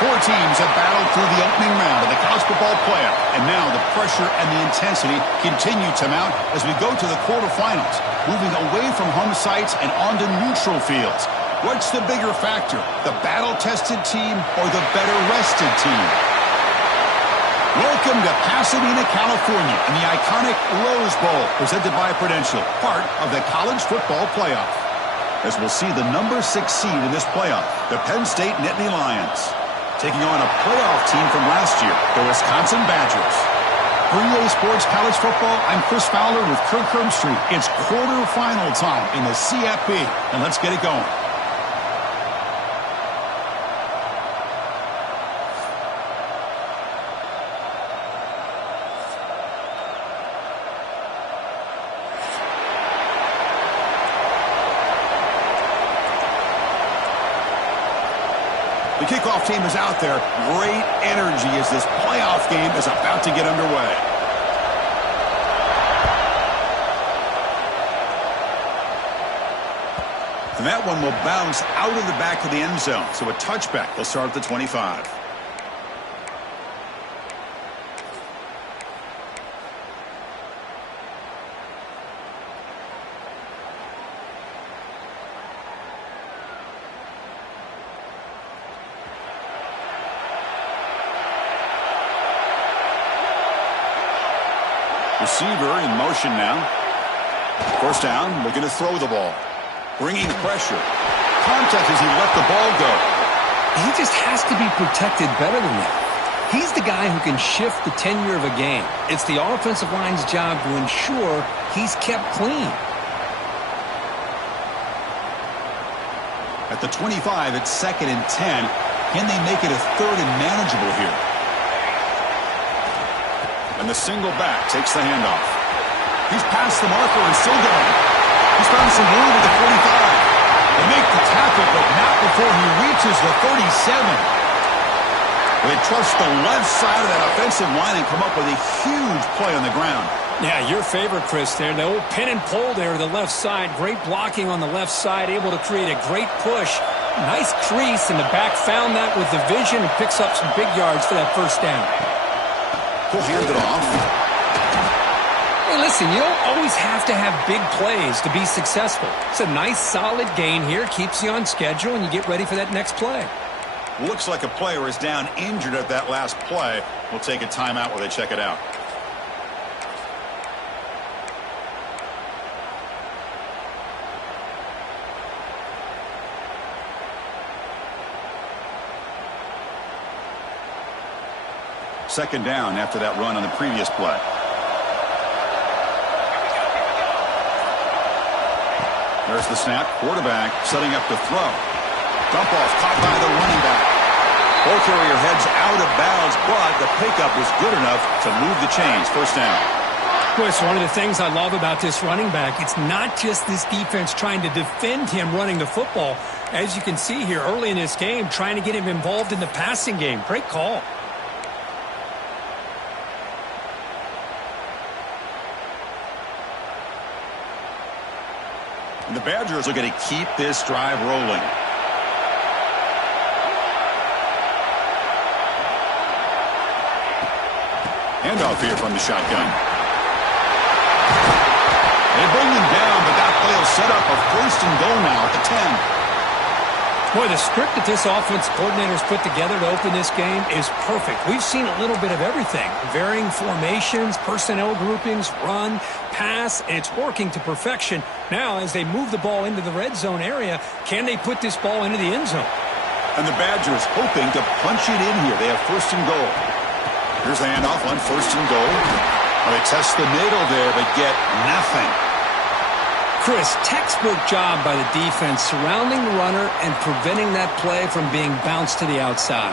Four teams have battled through the opening round of the college football playoff, and now the pressure and the intensity continue to mount as we go to the quarterfinals, moving away from home sites and onto neutral fields. What's the bigger factor, the battle-tested team or the better-rested team? Welcome to Pasadena, California, in the iconic Rose Bowl, presented by Prudential, part of the college football playoff. As we'll see the number 6 seed in this playoff, the Penn State Nittany Lions, taking on a playoff team from last year, the Wisconsin Badgers. For EA Sports College Football, I'm Chris Fowler with Kirk Herbstreit. It's quarterfinal time in the CFP, and let's get it going. The kickoff team is out there. Great energy as this playoff game is about to get underway. And that one will bounce out of the back of the end zone. So a touchback will start at the 25. Receiver in motion now. First down, looking to throw the ball. Bringing pressure. Contact as he let the ball go. He just has to be protected better than that. He's the guy who can shift the tenure of a game. It's the offensive line's job to ensure he's kept clean. At the 25, it's 2nd and 10. Can they make it a 3rd and manageable here? And the single back takes the handoff. He's past the marker and still going. He's found some room at the 45. They make the tackle, but not before he reaches the 37. They trust the left side of that offensive line and come up with a huge play on the ground. Yeah, your favorite, Chris, there. The old pin and pull there to the left side. Great blocking on the left side, able to create a great push. Nice crease, and the back found that with the vision and picks up some big yards for that first down. He'll hand it off. Hey, listen, you don't always have to have big plays to be successful. It's a nice, solid gain here. Keeps you on schedule, and you get ready for that next play. Looks like a player is down injured at that last play. We'll take a timeout while they check it out. Second down after that run on the previous play. There's the snap. Quarterback setting up to throw. Dump off caught by the running back. Ball carrier heads out of bounds, but the pickup was good enough to move the chains. First down. Chris, one of the things I love about this running back, it's not just this defense trying to defend him running the football. As you can see here early in this game, trying to get him involved in the passing game. Great call. And the Badgers are going to keep this drive rolling. Handoff here from the shotgun. They bring him down, but that play will set up a 1st and goal now at the 10. Boy, the script that this offense coordinator's put together to open this game is perfect. We've seen a little bit of everything. Varying formations, personnel groupings, run, pass, and it's working to perfection. Now, as they move the ball into the red zone area, can they put this ball into the end zone? And the Badgers hoping to punch it in here. They have 1st and goal. Here's the handoff on 1st and goal. Well, they test the middle there, but get nothing. Chris, textbook job by the defense surrounding the runner and preventing that play from being bounced to the outside.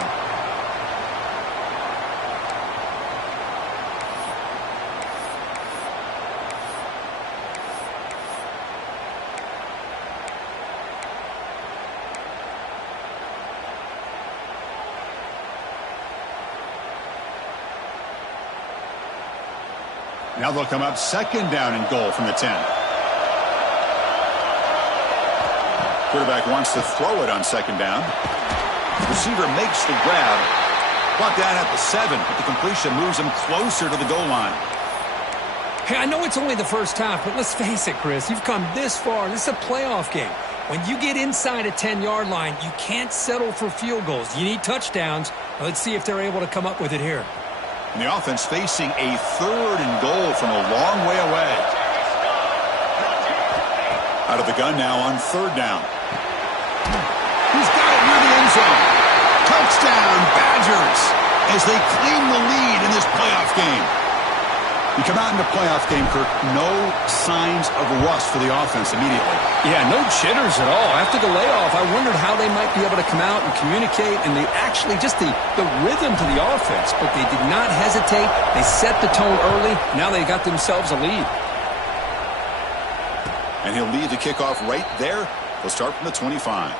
Now they'll come up 2nd down and goal from the 10. Quarterback wants to throw it on 2nd down. Receiver makes the grab. Brought down at the 7, but the completion moves him closer to the goal line. Hey, I know it's only the first half, but let's face it, Chris. You've come this far. This is a playoff game. When you get inside a 10-yard line, you can't settle for field goals. You need touchdowns. Let's see if they're able to come up with it here. And the offense facing a 3rd and goal from a long way away. Out of the gun now on 3rd down. He's got it near the end zone. Touchdown, Badgers, as they claim the lead in this playoff game. You come out in the playoff game, Kirk, no signs of rust for the offense immediately. Yeah, no jitters at all. After the layoff, I wondered how they might be able to come out and communicate, and they actually just the rhythm to the offense, but they did not hesitate. They set the tone early. Now they got themselves a lead. And he'll lead the kickoff right there. They'll start from the 25.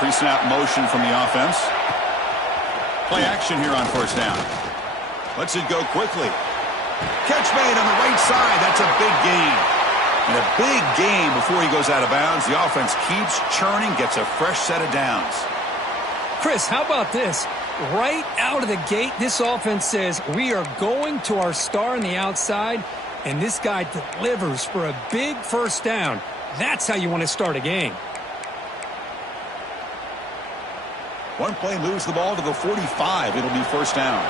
Pre-snap motion from the offense. Play action here on 1st down. Lets it go quickly. Catch made on the right side. That's a big gain. And a big gain before he goes out of bounds. The offense keeps churning, gets a fresh set of downs. Chris, how about this? Right out of the gate, this offense says, we are going to our star on the outside, and this guy delivers for a big 1st down. That's how you want to start a game. One play moves the ball to the 45. It'll be 1st down.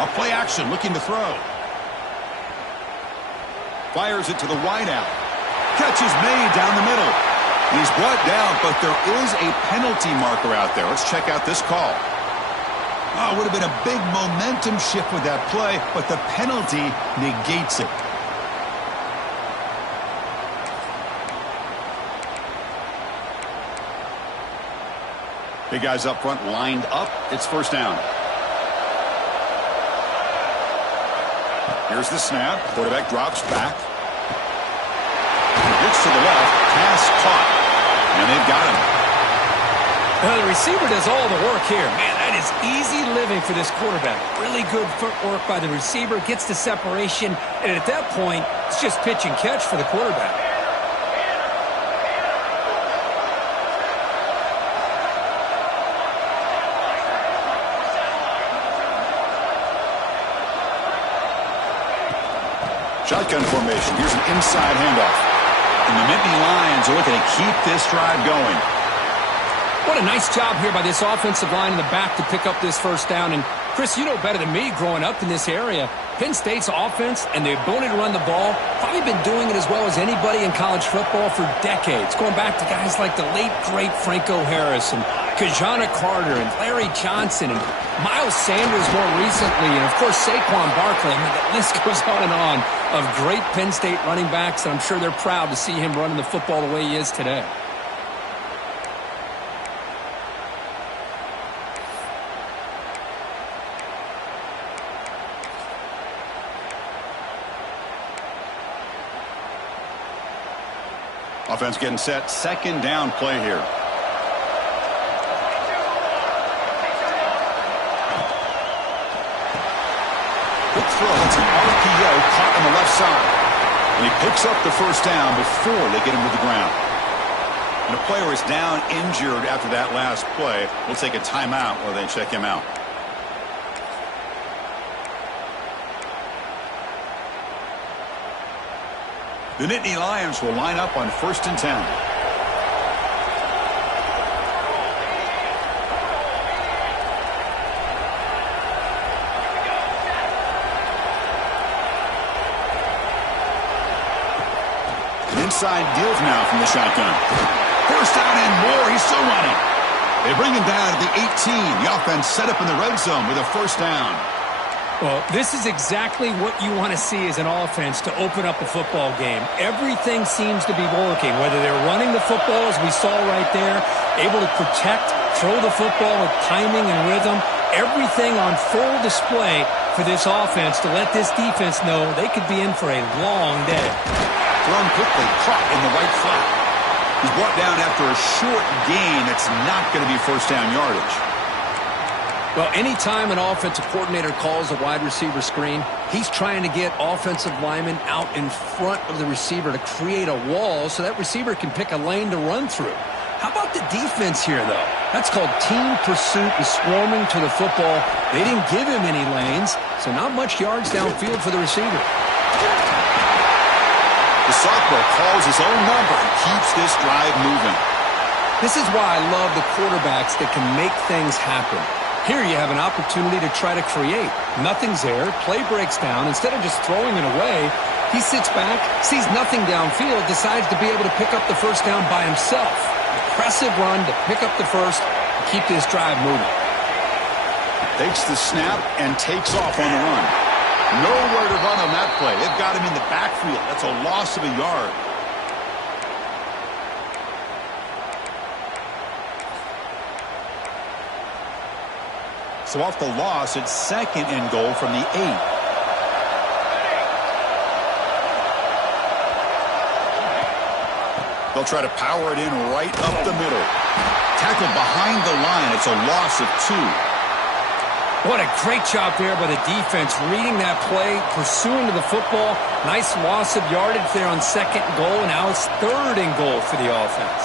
A play action looking to throw. Fires it to the wideout. Catch is made down the middle. He's brought down, but there is a penalty marker out there. Let's check out this call. Oh, it would have been a big momentum shift with that play, but the penalty negates it. Big guys up front lined up. It's 1st down. Here's the snap. Quarterback drops back. Looks to the left. Pass caught. And they've got him. Well, the receiver does all the work here. Man, that is easy living for this quarterback. Really good footwork by the receiver. Gets the separation. And at that point, it's just pitch and catch for the quarterback. Shotgun formation. Here's an inside handoff. And the Nittany Lions are looking to keep this drive going. What a nice job here by this offensive line in the back to pick up this 1st down. And, Chris, you know better than me growing up in this area, Penn State's offense and the ability to run the ball, probably been doing it as well as anybody in college football for decades, going back to guys like the late, great Franco Harris and Kajana Carter and Larry Johnson and Miles Sanders more recently, and, of course, Saquon Barkley. I mean, the list goes on and on of great Penn State running backs, and I'm sure they're proud to see him running the football the way he is today. Offense getting set. 2nd down play here. Quick throw. It's an RPO caught on the left side. And he picks up the 1st down before they get him to the ground. And the player is down injured after that last play. We'll take a timeout while they check him out. The Nittany Lions will line up on 1st and 10. An inside deal now from the shotgun. 1st down and more. He's still running. They bring him down at the 18. The offense set up in the red zone with a 1st down. Well, this is exactly what you want to see as an offense to open up a football game. Everything seems to be working, whether they're running the football, as we saw right there, able to protect, throw the football with timing and rhythm, everything on full display for this offense to let this defense know they could be in for a long day. thrown quickly, caught in the right flat. He's brought down after a short gain. That's not going to be first down yardage. Well, anytime an offensive coordinator calls a wide receiver screen, he's trying to get offensive linemen out in front of the receiver to create a wall so that receiver can pick a lane to run through. How about the defense here, though? That's called team pursuit and swarming to the football. They didn't give him any lanes, so not much yards downfield for the receiver. The sophomore calls his own number and keeps this drive moving. This is why I love the quarterbacks that can make things happen. Here you have an opportunity to try to create. Nothing's there. Play breaks down. Instead of just throwing it away, he sits back, sees nothing downfield, decides to be able to pick up the first down by himself. Impressive run to pick up the first and keep this drive moving. Takes the snap and takes off on the run. Nowhere to run on that play. They've got him in the backfield. That's a loss of a yard. So off the loss, it's 2nd and goal from the 8. They'll try to power it in right up the middle. Tackled behind the line. It's a loss of 2. What a great job there by the defense, reading that play, pursuing to the football. Nice loss of yardage there on 2nd and goal. Now it's 3rd and goal for the offense.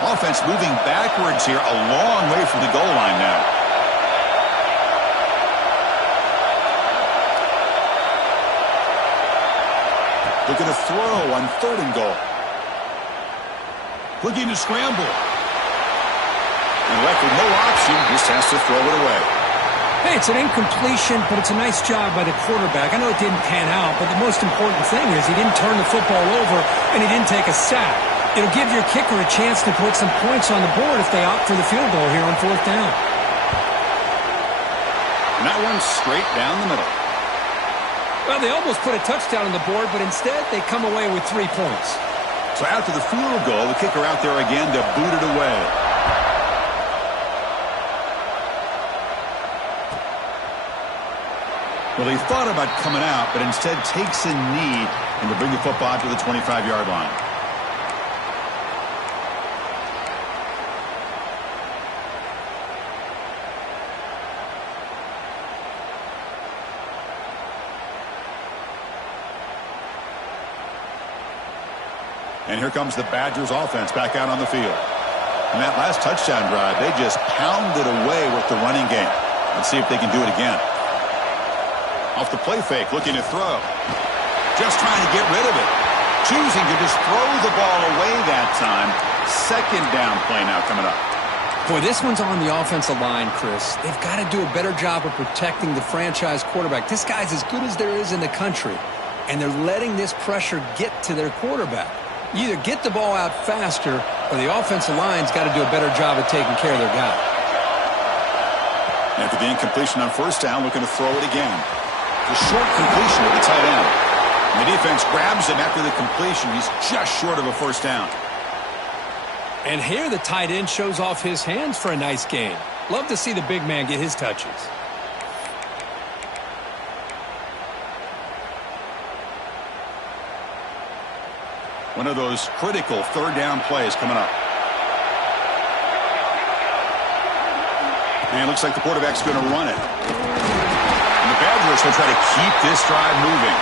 Offense moving backwards here, a long way from the goal line now. Looking to throw on 3rd and goal. Looking to scramble. And left with no option, just has to throw it away. Hey, it's an incompletion, but it's a nice job by the quarterback. I know it didn't pan out, but the most important thing is he didn't turn the football over and he didn't take a sack. It'll give your kicker a chance to put some points on the board if they opt for the field goal here on 4th down. And that one's straight down the middle. Well, they almost put a touchdown on the board, but instead they come away with 3 points. So after the field goal, the kicker out there again to boot it away. Well, he thought about coming out, but instead takes a knee and to bring the football out to the 25-yard line. And here comes the Badgers offense back out on the field. And that last touchdown drive, they just pounded away with the running game. Let's see if they can do it again. Off the play fake, looking to throw. Just trying to get rid of it. Choosing to just throw the ball away that time. 2nd down play now coming up. Boy, this one's on the offensive line, Chris. They've got to do a better job of protecting the franchise quarterback. This guy's as good as there is in the country. And they're letting this pressure get to their quarterback. You either get the ball out faster or the offensive line's got to do a better job of taking care of their guy. After the incompletion on 1st down, looking to throw it again. The short completion of the tight end. And the defense grabs him after the completion. He's just short of a 1st down. And here the tight end shows off his hands for a nice game. Love to see the big man get his touches. One of those critical 3rd down plays coming up. And it looks like the quarterback's going to run it. And the Badgers will try to keep this drive moving.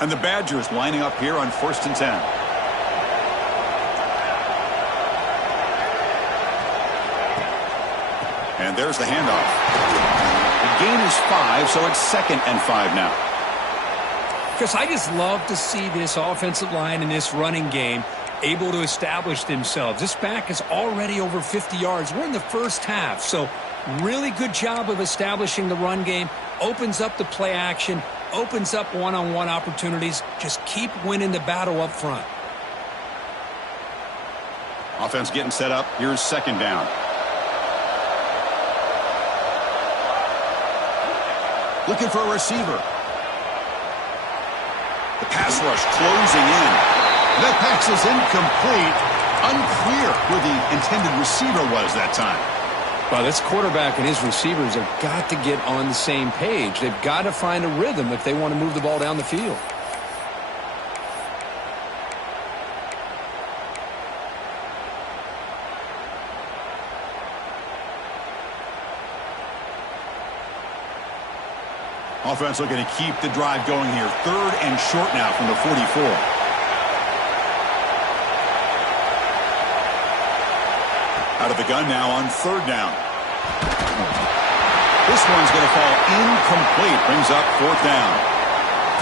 And the Badgers lining up here on 1st and 10. And there's the handoff. The gain is 5, so it's 2nd and 5 now. Chris, I just love to see this offensive line in this running game able to establish themselves. This back is already over 50 yards. We're in the first half, so really good job of establishing the run game. Opens up the play action. Opens up one-on-one opportunities. Just keep winning the battle up front. Offense getting set up. Here's 2nd down. looking for a receiver. The pass rush closing in. That pass is incomplete. Unclear where the intended receiver was that time. Well, this quarterback and his receivers have got to get on the same page. They've got to find a rhythm if they want to move the ball down the field. Offense looking to keep the drive going here. 3rd and short now from the 44. Out of the gun now on 3rd down. This one's going to fall incomplete. Brings up 4th down.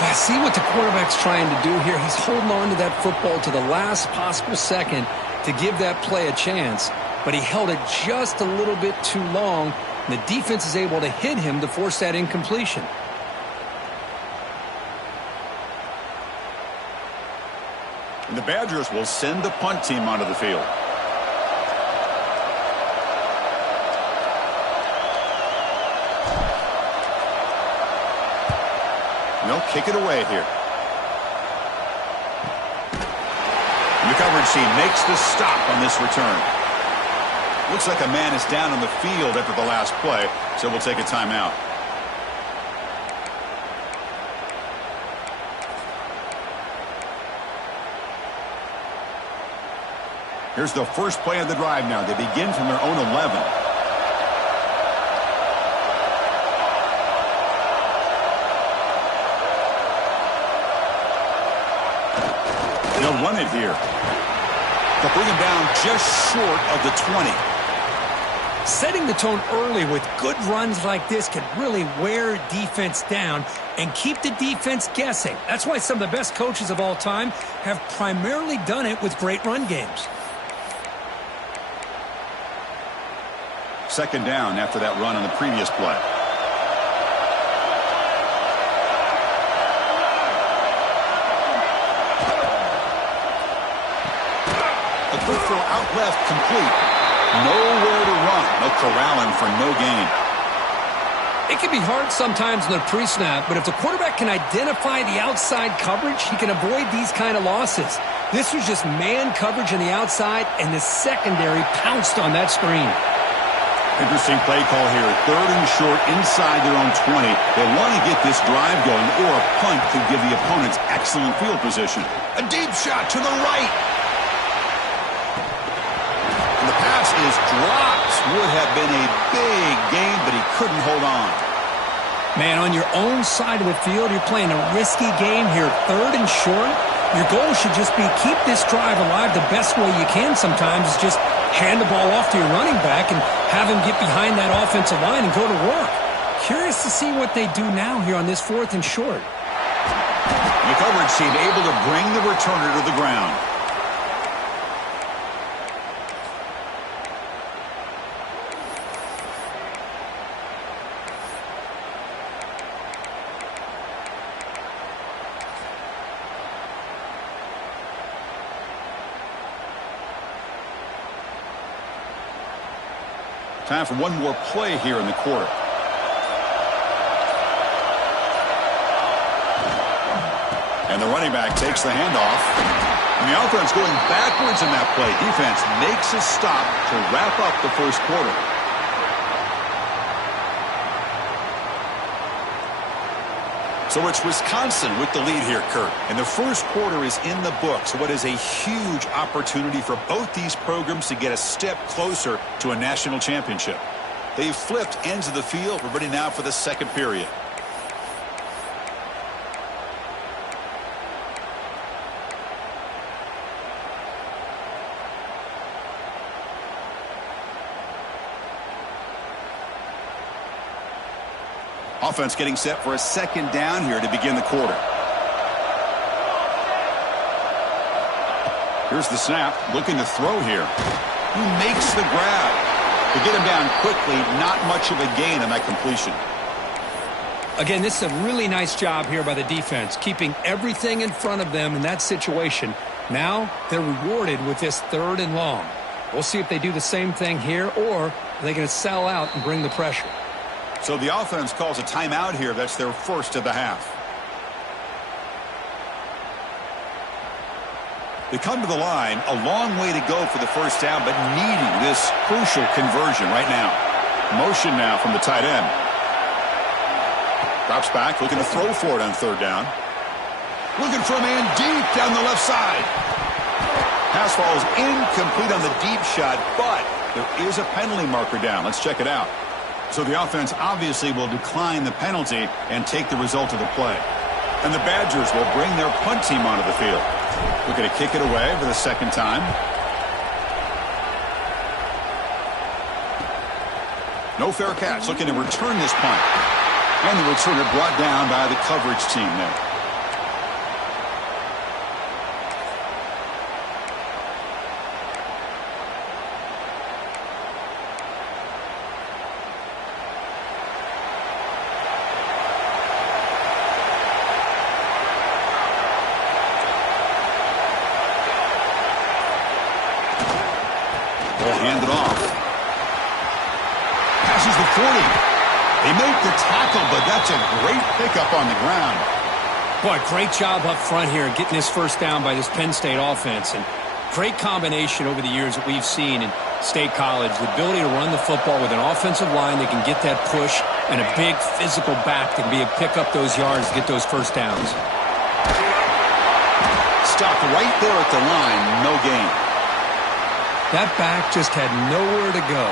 I see what the quarterback's trying to do here. He's holding on to that football to the last possible second to give that play a chance. But he held it just a little bit too long. And the defense is able to hit him to force that incompletion. And the Badgers will send the punt team onto the field. And they'll kick it away here. And the coverage team makes the stop on this return. Looks like a man is down on the field after the last play, so we'll take a timeout. Here's the first play of the drive now. They begin from their own 11. They'll run it here. They'll bring him down just short of the 20. Setting the tone early with good runs like this can really wear defense down and keep the defense guessing. That's why some of the best coaches of all time have primarily done it with great run games. 2nd down after that run on the previous play. A quick throw out left, complete. Nowhere to run. They'll corral him for no gain. It can be hard sometimes in the pre-snap, but if the quarterback can identify the outside coverage, he can avoid these kind of losses. This was just man coverage on the outside, and the secondary pounced on that screen. Interesting play call here. 3rd and short inside their own 20. They want to get this drive going, or a punt could give the opponents excellent field position. A deep shot to the right. And the pass is dropped. Would have been a big gain, but he couldn't hold on. Man, on your own side of the field, you're playing a risky game here. 3rd and short. Your goal should just be keep this drive alive the best way you can sometimes. Is just hand the ball off to your running back and have him get behind that offensive line and go to work. Curious to see what they do now here on this 4th and short. The coverage team able to bring the returner to the ground. Time for one more play here in the quarter. And the running back takes the handoff. And the offense going backwards in that play. Defense makes a stop to wrap up the first quarter. So it's Wisconsin with the lead here, Kurt. And the first quarter is in the books. What is a huge opportunity for both these programs to get a step closer to a national championship. They've flipped ends of the field. We're ready now for the second period. Offense getting set for a 2nd down here to begin the quarter. Here's the snap, looking to throw here. Who makes the grab? To get him down quickly, not much of a gain on that completion. Again, this is a really nice job here by the defense, keeping everything in front of them in that situation. Now they're rewarded with this 3rd and long. We'll see if they do the same thing here, or are they going to sell out and bring the pressure. So the offense calls a timeout here. That's their first of the half. They come to the line, a long way to go for the first down, but needing this crucial conversion right now. Motion now from the tight end. Drops back, looking to throw for it on third down. Looking for a man deep down the left side. Pass falls incomplete on the deep shot, but there is a penalty marker down. Let's check it out. So the offense obviously will decline the penalty and take the result of the play. And the Badgers will bring their punt team onto the field. Looking to kick it away for the second time. No fair catch. Looking to return this punt. And the returner brought down by the coverage team there. Hand it off. Passes the 40. They make the tackle, but that's a great pickup on the ground. Boy, great job up front here getting this first down by this Penn State offense. And great combination over the years that we've seen in State College. The ability to run the football with an offensive line that can get that push and a big physical back that can pick up those yards to get those first downs. Stopped right there at the line. No gain. That back just had nowhere to go.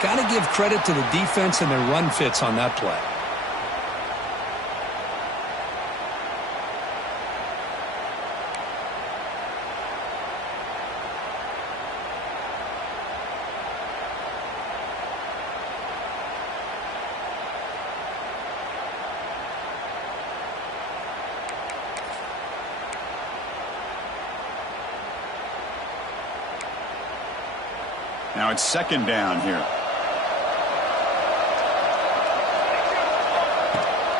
Got to give credit to the defense and their run fits on that play. Now it's second down here.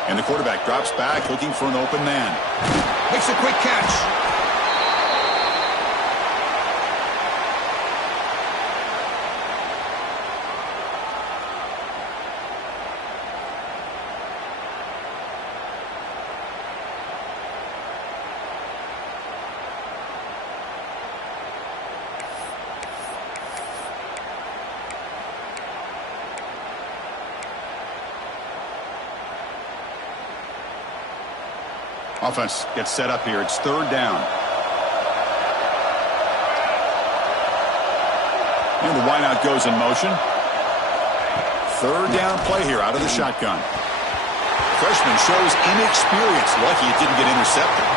And the quarterback drops back looking for an open man. Makes a quick catch. Offense gets set up here. It's third down. And the wideout goes in motion. Third down play here out of the shotgun. Freshman shows inexperience. Lucky it didn't get intercepted.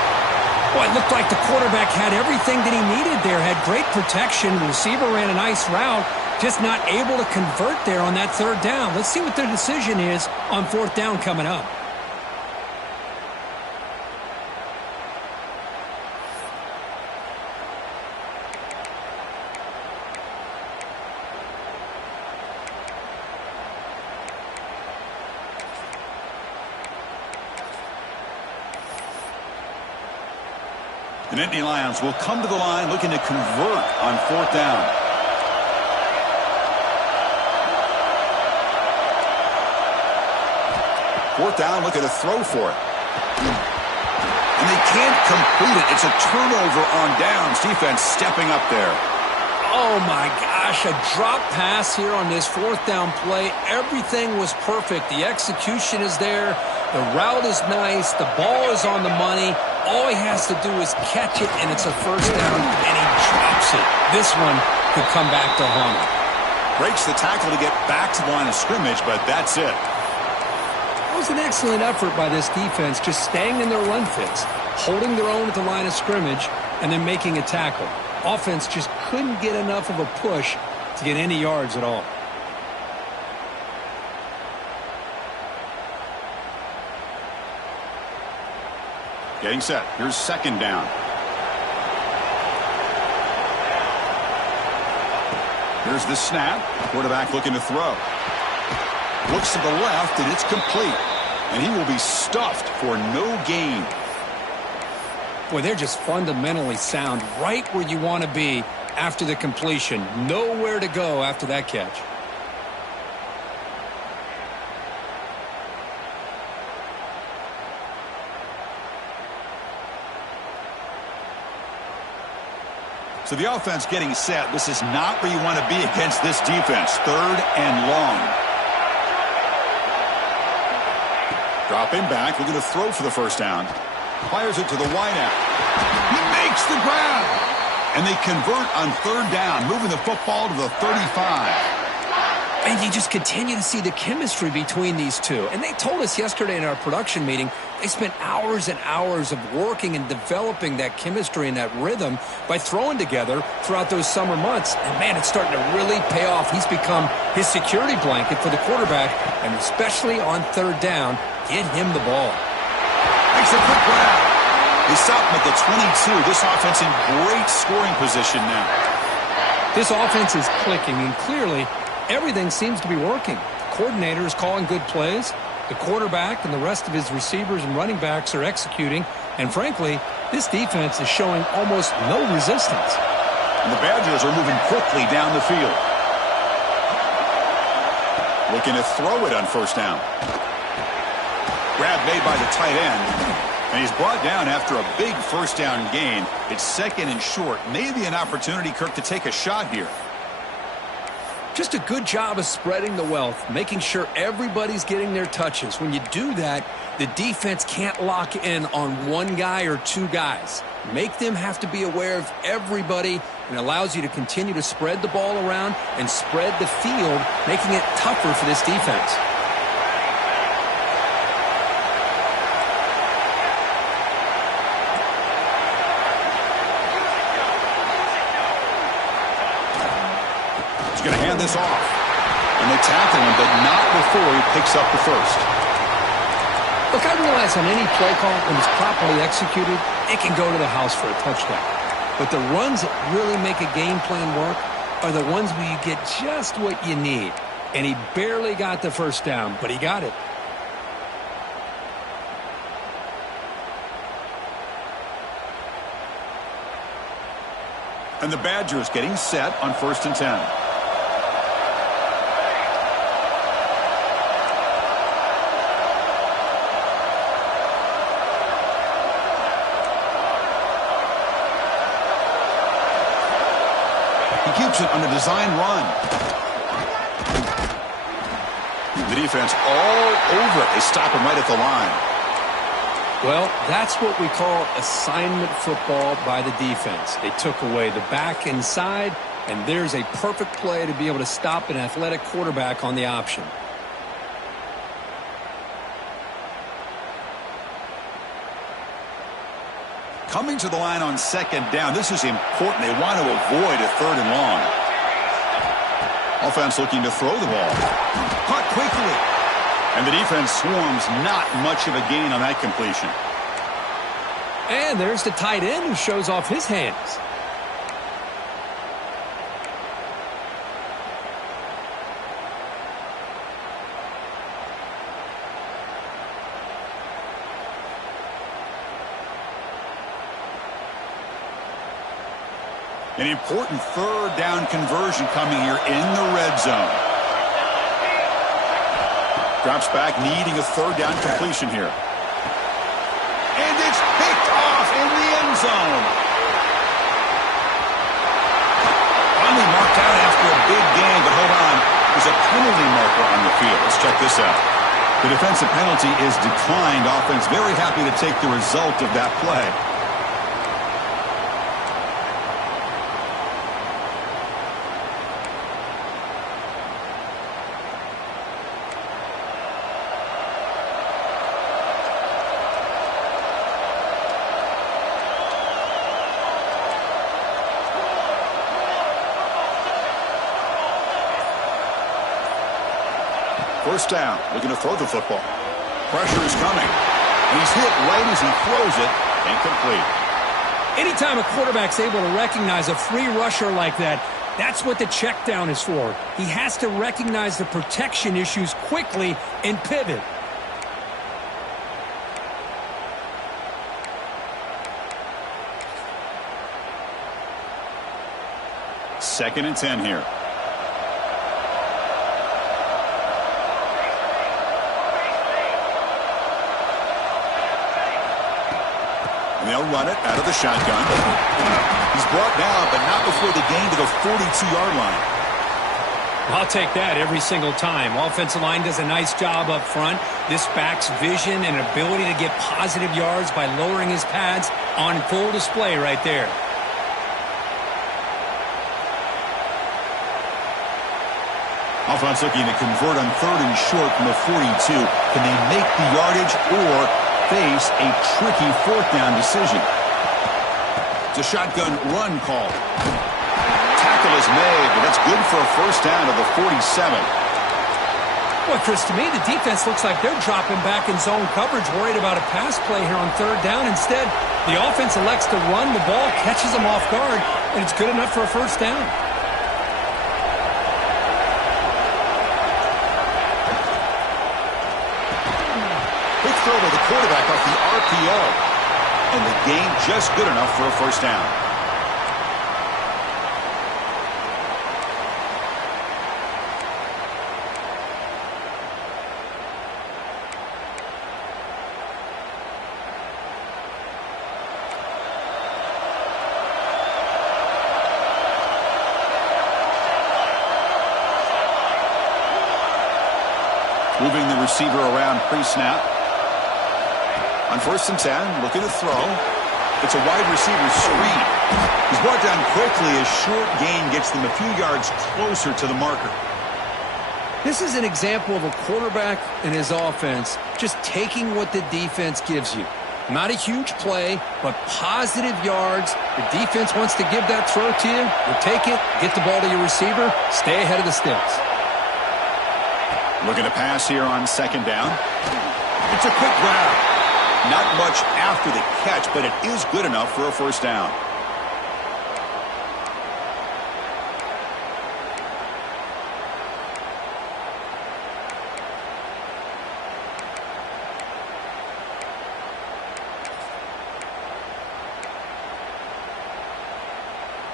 Well, it looked like the quarterback had everything that he needed there. Had great protection. The receiver ran a nice route. Just not able to convert there on that third down. Let's see what their decision is on fourth down coming up. The Nittany Lions will come to the line looking to convert on fourth down. Fourth down, looking to throw for it. And they can't complete it. It's a turnover on downs. Defense stepping up there. Oh, my gosh, a drop pass here on this fourth down play. Everything was perfect. The execution is there. The route is nice. The ball is on the money. All he has to do is catch it, and it's a first down, and he drops it. This one could come back to haunt him. Breaks the tackle to get back to the line of scrimmage, but that's it. It was an excellent effort by this defense, just staying in their run fits, holding their own at the line of scrimmage, and then making a tackle. Offense just couldn't get enough of a push to get any yards at all. Getting set. Here's second down. Here's the snap. Quarterback looking to throw. Looks to the left, and it's complete. And he will be stuffed for no gain. Boy, they're just fundamentally sound, right where you want to be after the completion. Nowhere to go after that catch. So the offense getting set. This is not where you want to be against this defense. 3rd and long. Dropping back, looking to throw for the first down. Fires it to the wideout. He makes the grab. And they convert on 3rd down, moving the football to the 35. And you just continue to see the chemistry between these two. And they told us yesterday in our production meeting, they spent hours and hours of working and developing that chemistry and that rhythm by throwing together throughout those summer months. And, man, it's starting to really pay off. He's become his security blanket for the quarterback, and especially on 3rd down, get him the ball. Makes a quick grab. They stop him at the 22. This offense in great scoring position now. This offense is clicking, and clearly everything seems to be working. The coordinator is calling good plays. The quarterback and the rest of his receivers and running backs are executing. And frankly, this defense is showing almost no resistance. And the Badgers are moving quickly down the field. Looking to throw it on 1st down. Grab made by the tight end. And he's brought down after a big 1st down gain. It's 2nd and short. Maybe an opportunity, Kirk, to take a shot here. Just a good job of spreading the wealth, making sure everybody's getting their touches. When you do that, the defense can't lock in on one guy or 2 guys. Make them have to be aware of everybody, and allows you to continue to spread the ball around and spread the field, making it tougher for this defense. Going to hand this off. And they tackle him, but not before he picks up the 1st. Look, I realize on any play call, when it's properly executed, it can go to the house for a touchdown. But the runs that really make a game plan work are the ones where you get just what you need. And he barely got the 1st down, but he got it. And the Badgers getting set on 1st and 10. Keeps it on a design run. The defense all over it. They stop him right at the line. Well, that's what we call assignment football by the defense. They took away the back inside, and there's a perfect play to be able to stop an athletic quarterback on the option. Coming to the line on 2nd down. This is important. They want to avoid a 3rd and long. Offense looking to throw the ball. Caught quickly. And the defense swarms. Not much of a gain on that completion. And there's the tight end who shows off his hands. An important 3rd down conversion coming here in the red zone. Drops back, needing a 3rd down completion here. And it's picked off in the end zone. Finally marked out after a big game, but hold on. There's a penalty marker on the field. Let's check this out. The defensive penalty is declined. Offense very happy to take the result of that play. First down, looking to throw the football. Pressure is coming. And he's hit right as he throws it. Incomplete. Anytime a quarterback's able to recognize a free rusher like that, that's what the check down is for. He has to recognize the protection issues quickly and pivot. Second and 10 here. And they'll run it out of the shotgun. He's brought down, but not before the gain to the 42-yard line. I'll take that every single time. Offensive line does a nice job up front. This back's vision and ability to get positive yards by lowering his pads on full display right there. Offense looking to convert on 3rd and short from the 42. Can they make the yardage or face a tricky 4th down decision? It's a shotgun run call. Tackle is made, but that's good for a 1st down to the 47. Well, Chris, to me, the defense looks like they're dropping back in zone coverage, worried about a pass play here on 3rd down. Instead, the offense elects to run the ball, catches them off guard, and it's good enough for a 1st down. Quick throw to the quarterback off the RPO. And the gain just good enough for a 1st down. Moving the receiver around pre-snap. On 1st and 10, looking to throw. It's a wide receiver screen. He's brought down quickly. A short gain gets them a few yards closer to the marker. This is an example of a quarterback and his offense just taking what the defense gives you. Not a huge play, but positive yards. The defense wants to give that throw to you. You take it, get the ball to your receiver, stay ahead of the sticks. Looking to pass here on 2nd down. It's a quick grab. Not much after the catch, but it is good enough for a 1st down.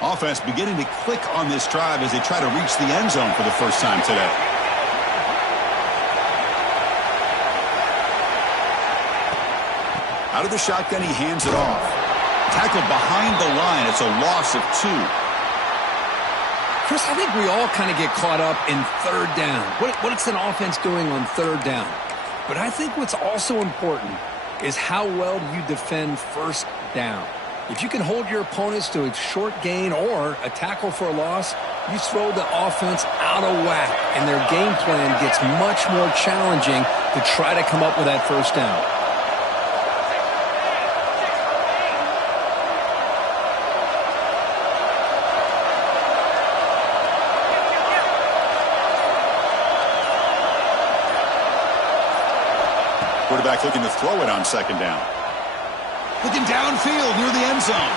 Offense beginning to click on this drive as they try to reach the end zone for the 1st time today. Out of the shotgun, he hands it off. Tackled behind the line. It's a loss of 2. Chris, I think we all kind of get caught up in 3rd down. What's an offense doing on 3rd down? But I think what's also important is how well do you defend 1st down. If you can hold your opponents to a short gain or a tackle for a loss, you throw the offense out of whack, and their game plan gets much more challenging to try to come up with that 1st down. Quarterback looking to throw it on 2nd down. Looking downfield near the end zone.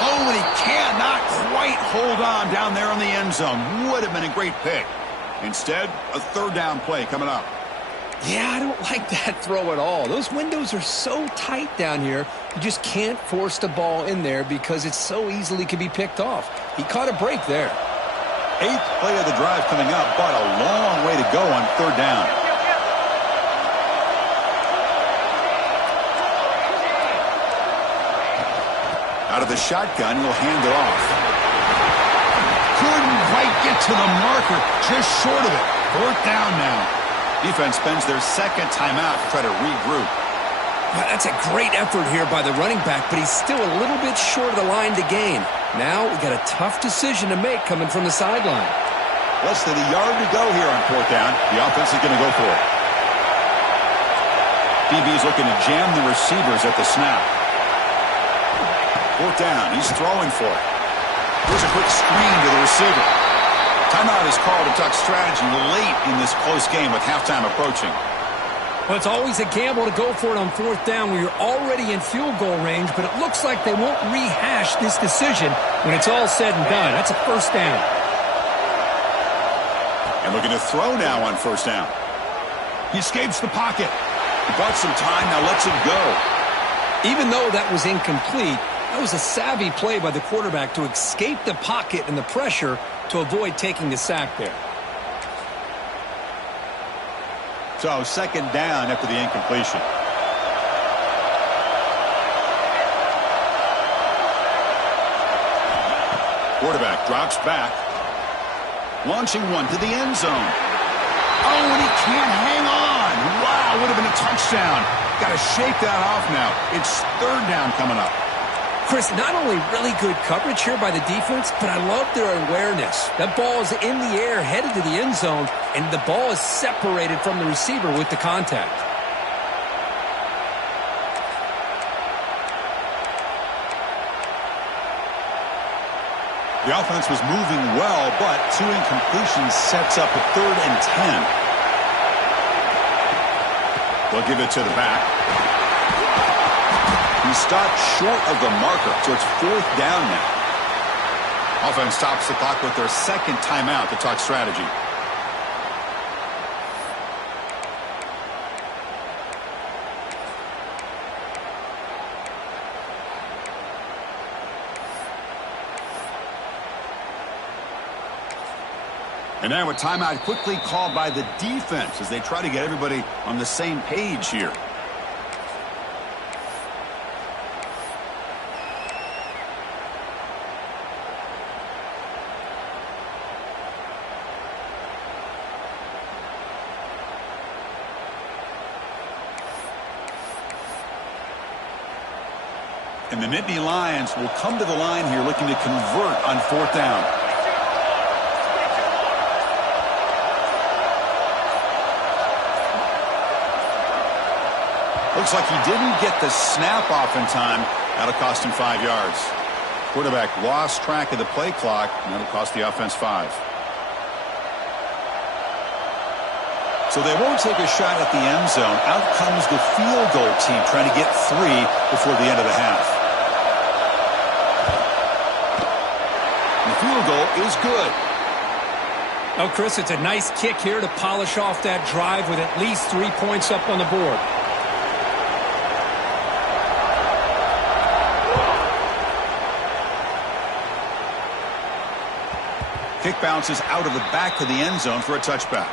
Oh, and he cannot quite hold on down there in the end zone. Would have been a great pick. Instead, a 3rd down play coming up. Yeah, I don't like that throw at all. Those windows are so tight down here, you just can't force the ball in there because it so easily can be picked off. He caught a break there. 8th play of the drive coming up, but a long way to go on 3rd down. Out of the shotgun, he'll hand it off. Couldn't quite get to the marker, just short of it. 4th down now. Defense spends their 2nd timeout to try to regroup. Well, that's a great effort here by the running back, but he's still a little bit short of the line to gain. Now we got a tough decision to make coming from the sideline. Less than a yard to go here on 4th down. The offense is going to go for it. DB's looking to jam the receivers at the snap. 4th down. He's throwing for it. Here's a quick screen to the receiver. Timeout is called to talk strategy late in this close game with halftime approaching. Well, it's always a gamble to go for it on 4th down where you're already in field goal range, but it looks like they won't rehash this decision when it's all said and done. That's a 1st down. And looking to throw now on 1st down. He escapes the pocket. He bought some time, now lets it go. Even though that was incomplete, that was a savvy play by the quarterback to escape the pocket and the pressure to avoid taking the sack there. So 2nd down after the incompletion. Quarterback drops back. Launching one to the end zone. Oh, and he can't hang on. Wow, would have been a touchdown. Got to shake that off now. It's third down coming up. Chris, not only really good coverage here by the defense, but I love their awareness. That ball is in the air, headed to the end zone, and the ball is separated from the receiver with the contact. The offense was moving well, but 2 incompletions sets up a 3rd and 10. They'll give it to the back. He stopped short of the marker, so it's 4th down now. Offense stops the clock with their 2nd timeout to talk strategy. And now a timeout quickly called by the defense as they try to get everybody on the same page here. And the Nittany Lions will come to the line here looking to convert on 4th down. Looks like he didn't get the snap off in time. That'll cost him 5 yards. Quarterback lost track of the play clock, and that'll cost the offense 5. So they won't take a shot at the end zone. Out comes the field goal team trying to get 3 before the end of the half. The field goal is good. Oh, Chris, it's a nice kick here to polish off that drive with at least 3 points up on the board. Kick bounces out of the back of the end zone for a touchback.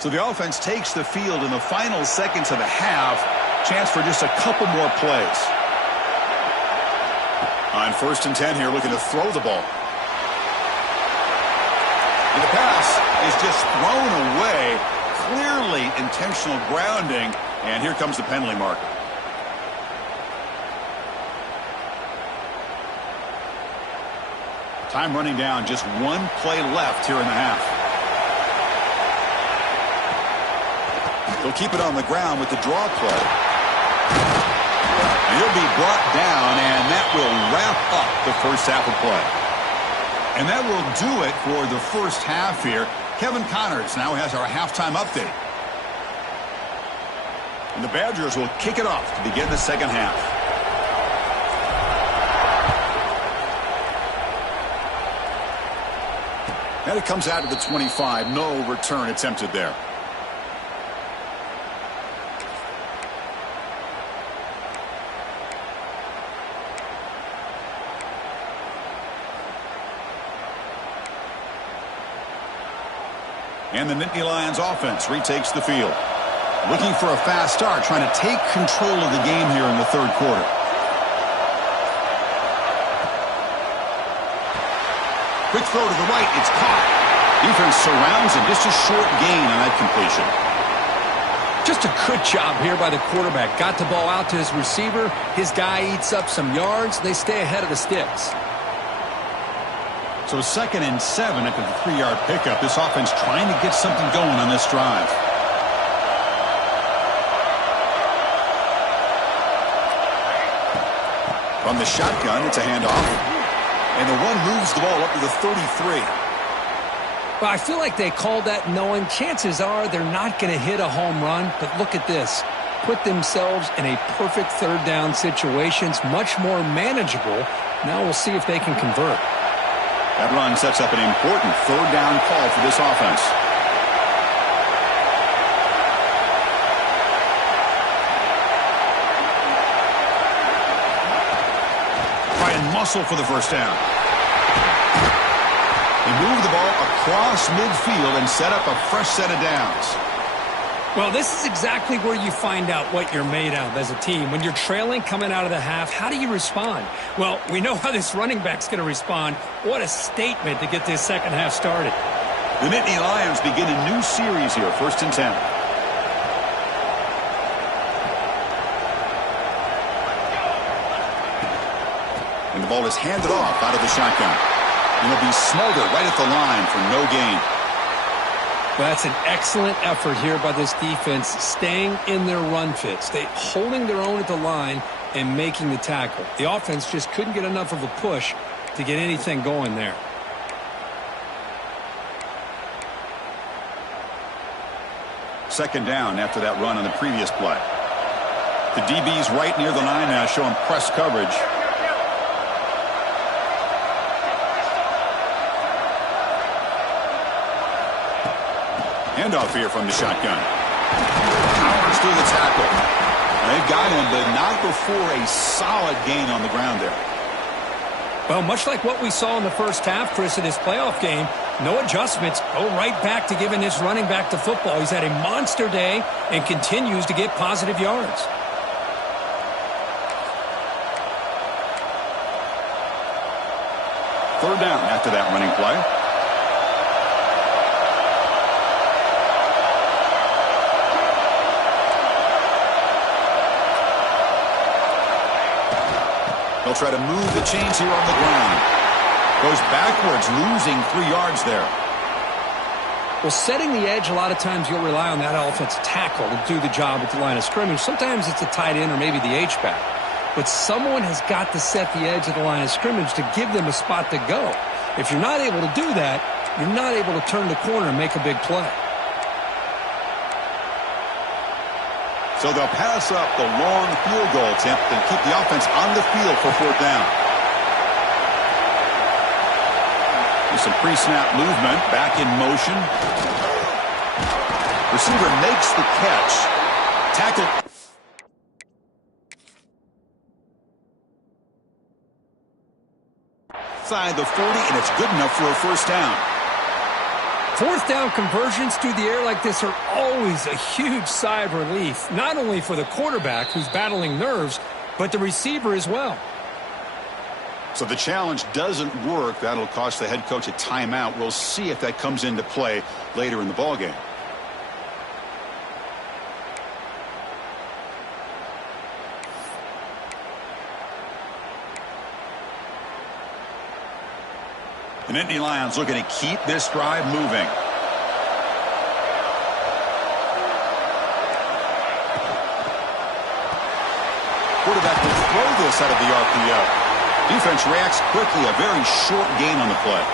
So the offense takes the field in the final seconds of the half. Chance for just a couple more plays. On 1st and 10 here, looking to throw the ball. And the pass is just thrown away. Clearly intentional grounding. And here comes the penalty marker. Time running down, just 1 play left here in the half. They'll keep it on the ground with the draw play. And he'll be brought down, and that will wrap up the first half of play. And that will do it for the first half here. Kevin Connors now has our halftime update. And the Badgers will kick it off to begin the second half. And it comes out of the 25. No return attempted there. And the Nittany Lions offense retakes the field. Looking for a fast start, trying to take control of the game here in the third quarter. Quick throw to the right, it's caught. Defense surrounds him, just a short gain on that completion. Just a good job here by the quarterback. Got the ball out to his receiver. His guy eats up some yards. They stay ahead of the sticks. So 2nd and 7 after the 3-yard pickup. This offense trying to get something going on this drive. From the shotgun, it's a handoff. And the run moves the ball up to the 33. Well, I feel like they called that knowing chances are they're not going to hit a home run. But look at this. Put themselves in a perfect 3rd down situation. It's much more manageable. Now we'll see if they can convert. That run sets up an important 3rd down call for this offense. Trying muscle for the first down. They move the ball across midfield and set up a fresh set of downs. Well, this is exactly where you find out what you're made of as a team. When you're trailing coming out of the half, how do you respond? Well, we know how this running back's going to respond. What a statement to get this second half started. The Nittany Lions begin a new series here, 1st and 10. And the ball is handed off out of the shotgun. And it'll be smothered right at the line for no gain. Well, that's an excellent effort here by this defense, staying in their run fit, holding their own at the line and making the tackle. The offense just couldn't get enough of a push to get anything going there. Second down after that run on the previous play. The DB's right near the line now, showing press coverage. Handoff here from the shotgun. Powers through the tackle. They've got him, but not before a solid gain on the ground there. Well, much like what we saw in the first half, Chris, in this playoff game, no adjustments. Go right back to giving this running back the football. He's had a monster day and continues to get positive yards. Third down after that running play. They'll try to move the chains here on the ground. Goes backwards, losing 3 yards there. Well, setting the edge, a lot of times you'll rely on that offensive tackle to do the job at the line of scrimmage. Sometimes it's a tight end or maybe the H-back. But someone has got to set the edge at the line of scrimmage to give them a spot to go. If you're not able to do that, you're not able to turn the corner and make a big play. So they'll pass up the long field goal attempt and keep the offense on the field for 4th down. There's some pre-snap movement, back in motion. Receiver makes the catch. Tackle. Inside the 40, and it's good enough for a 1st down. 4th down conversions through the air like this are always a huge sigh of relief, not only for the quarterback who's battling nerves, but the receiver as well. So the challenge doesn't work. That'll cost the head coach a timeout. We'll see if that comes into play later in the ballgame. The Nittany Lions looking to keep this drive moving. Quarterback will throw this out of the RPO. Defense reacts quickly. A very short gain on the play.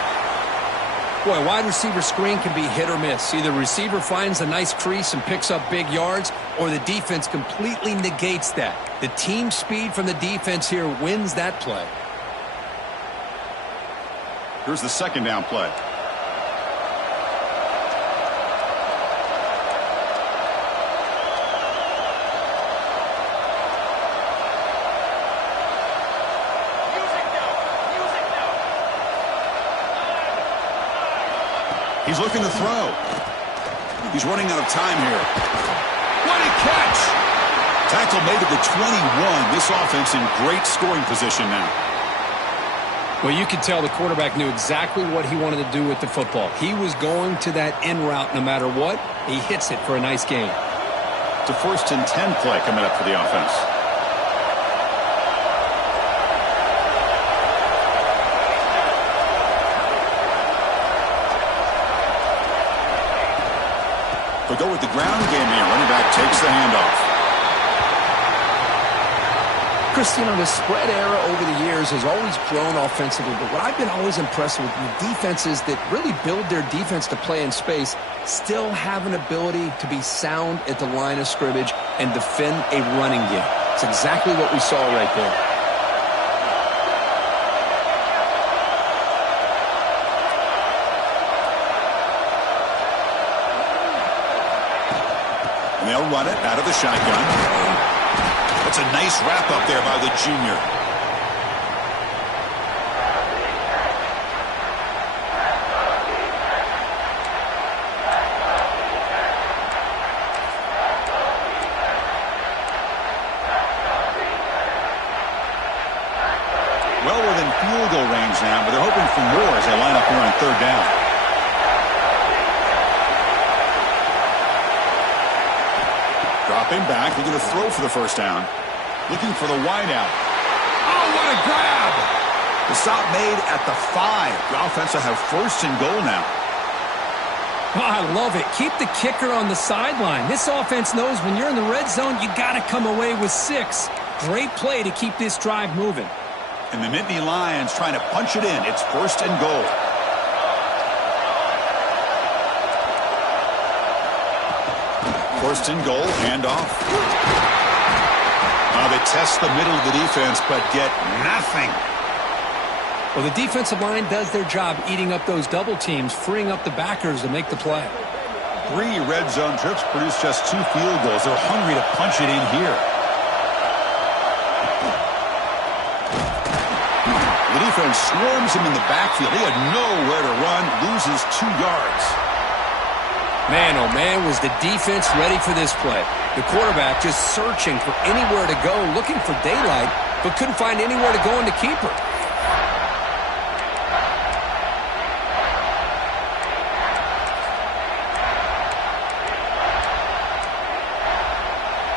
Boy, wide receiver screen can be hit or miss. Either receiver finds a nice crease and picks up big yards, or the defense completely negates that. The team speed from the defense here wins that play. Here's the 2nd down play. He's looking to throw. He's running out of time here. What a catch! Tackle made at the 21. This offense in great scoring position now. Well, you could tell the quarterback knew exactly what he wanted to do with the football. He was going to that in route no matter what. He hits it for a nice gain. It's a 1st and 10 play coming up for the offense. They'll go with the ground game here. Running back takes the handoff. Chris, you know, the spread era over the years has always grown offensively, but what I've been always impressed with the defenses that really build their defense to play in space still have an ability to be sound at the line of scrimmage and defend a running game. It's exactly what we saw right there. And they'll run it out of the shotgun. That's a nice wrap up there by the junior. third down. Dropping back, looking to throw for the first down. Looking for the wideout. Oh, what a grab! The stop made at the 5. The offense will have first and goal now. Oh, I love it. Keep the kicker on the sideline. This offense knows when you're in the red zone, you got to come away with 6. Great play to keep this drive moving. And the Nittany Lions trying to punch it in. It's first and goal. First and goal, handoff. They test the middle of the defense, but get nothing. Well, the defensive line does their job eating up those double teams, freeing up the backers to make the play. 3 red zone trips produce just 2 field goals. They're hungry to punch it in here. The defense swarms him in the backfield. He had nowhere to run, loses 2 yards. Man, oh man, was the defense ready for this play. The quarterback just searching for anywhere to go, looking for daylight, but couldn't find anywhere to go in the keeper.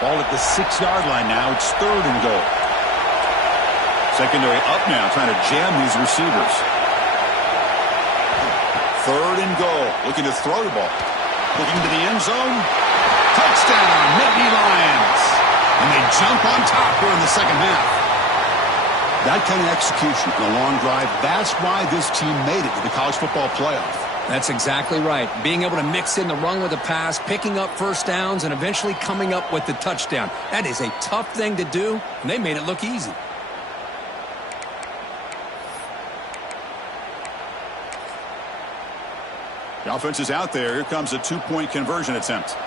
Ball at the 6-yard line now. It's third and goal. Secondary up now, trying to jam these receivers. Third and goal. Looking to throw the ball. Looking to the end zone. Touchdown, Nittany Lions. And they jump on top here in the second half. That kind of execution in a long drive, that's why this team made it to the college football playoff. That's exactly right. Being able to mix in the run with the pass, picking up first downs, and eventually coming up with the touchdown. That is a tough thing to do, and they made it look easy. The offense is out there. Here comes a 2-point conversion attempt.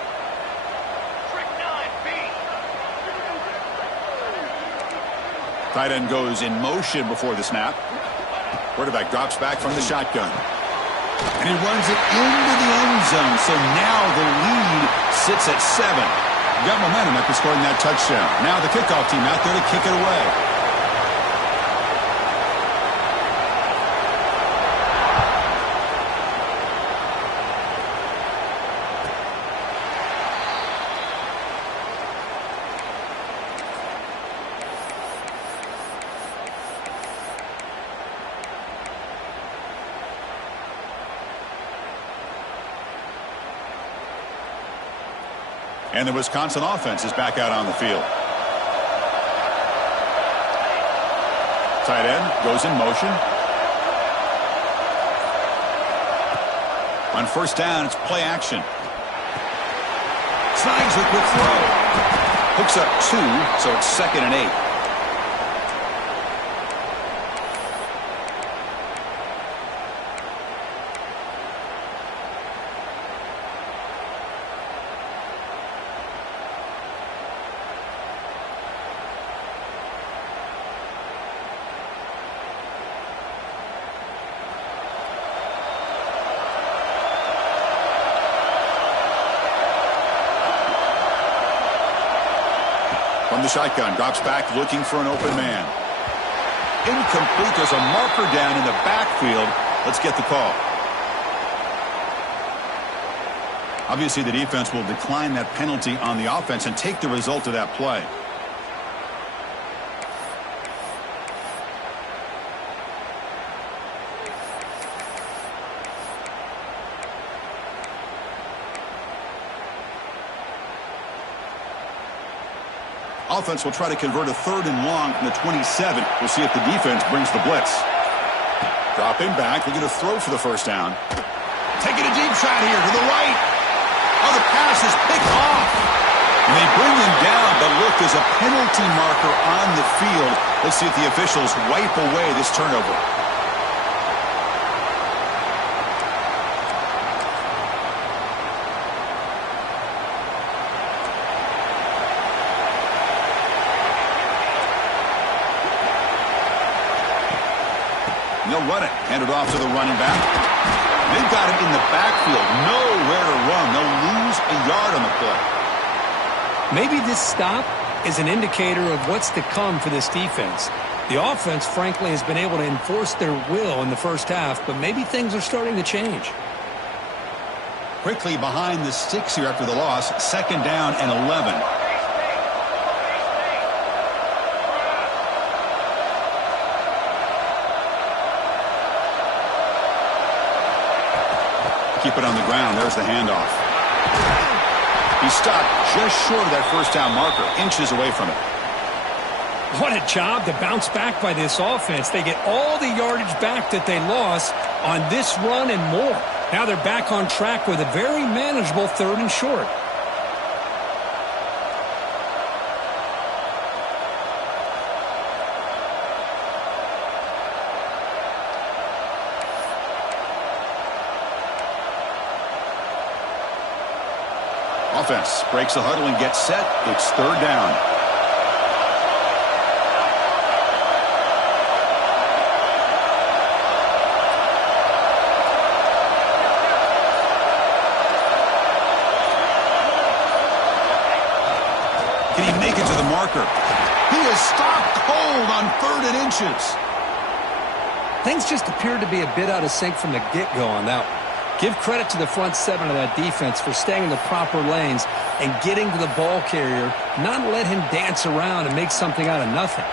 Tight end goes in motion before the snap. Quarterback drops back from the shotgun. And he runs it into the end zone. So now the lead sits at 7. Got momentum after scoring that touchdown. Now the kickoff team out there to kick it away. And the Wisconsin offense is back out on the field. Tight end goes in motion. On first down, it's play action. Slides a quick throw. Hooks up 2, so it's 2nd and 8. From the shotgun, drops back looking for an open man. Incomplete. There's a marker down in the backfield. Let's get the call. Obviously, the defense will decline that penalty on the offense and take the result of that play. Offense will try to convert a 3rd and long from the 27. We'll see if the defense brings the blitz. Dropping back, looking to throw for the first down. Taking a deep shot here to the right. Oh, the pass is picked off. And they bring him down, but look, there's a penalty marker on the field. Let's see if the officials wipe away this turnover. They'll run it. Hand it off to the running back. They've got it in the backfield. Nowhere to run. They'll lose a yard on the play. Maybe this stop is an indicator of what's to come for this defense. The offense, frankly, has been able to enforce their will in the first half, but maybe things are starting to change. Quickly behind the sticks here after the loss. 2nd down and 11. Keep it on the ground. There's the handoff. He stopped just short of that first down marker, inches away from it. What a job to bounce back by this offense. They get all the yardage back that they lost on this run and more. Now they're back on track with a very manageable 3rd and short. Offense breaks the huddle and gets set. It's 3rd down. Can he make it to the marker? He is stopped cold on 3rd and inches. Things just appeared to be a bit out of sync from the get-go on that one. Give credit to the front 7 of that defense for staying in the proper lanes and getting to the ball carrier, not let him dance around and make something out of nothing.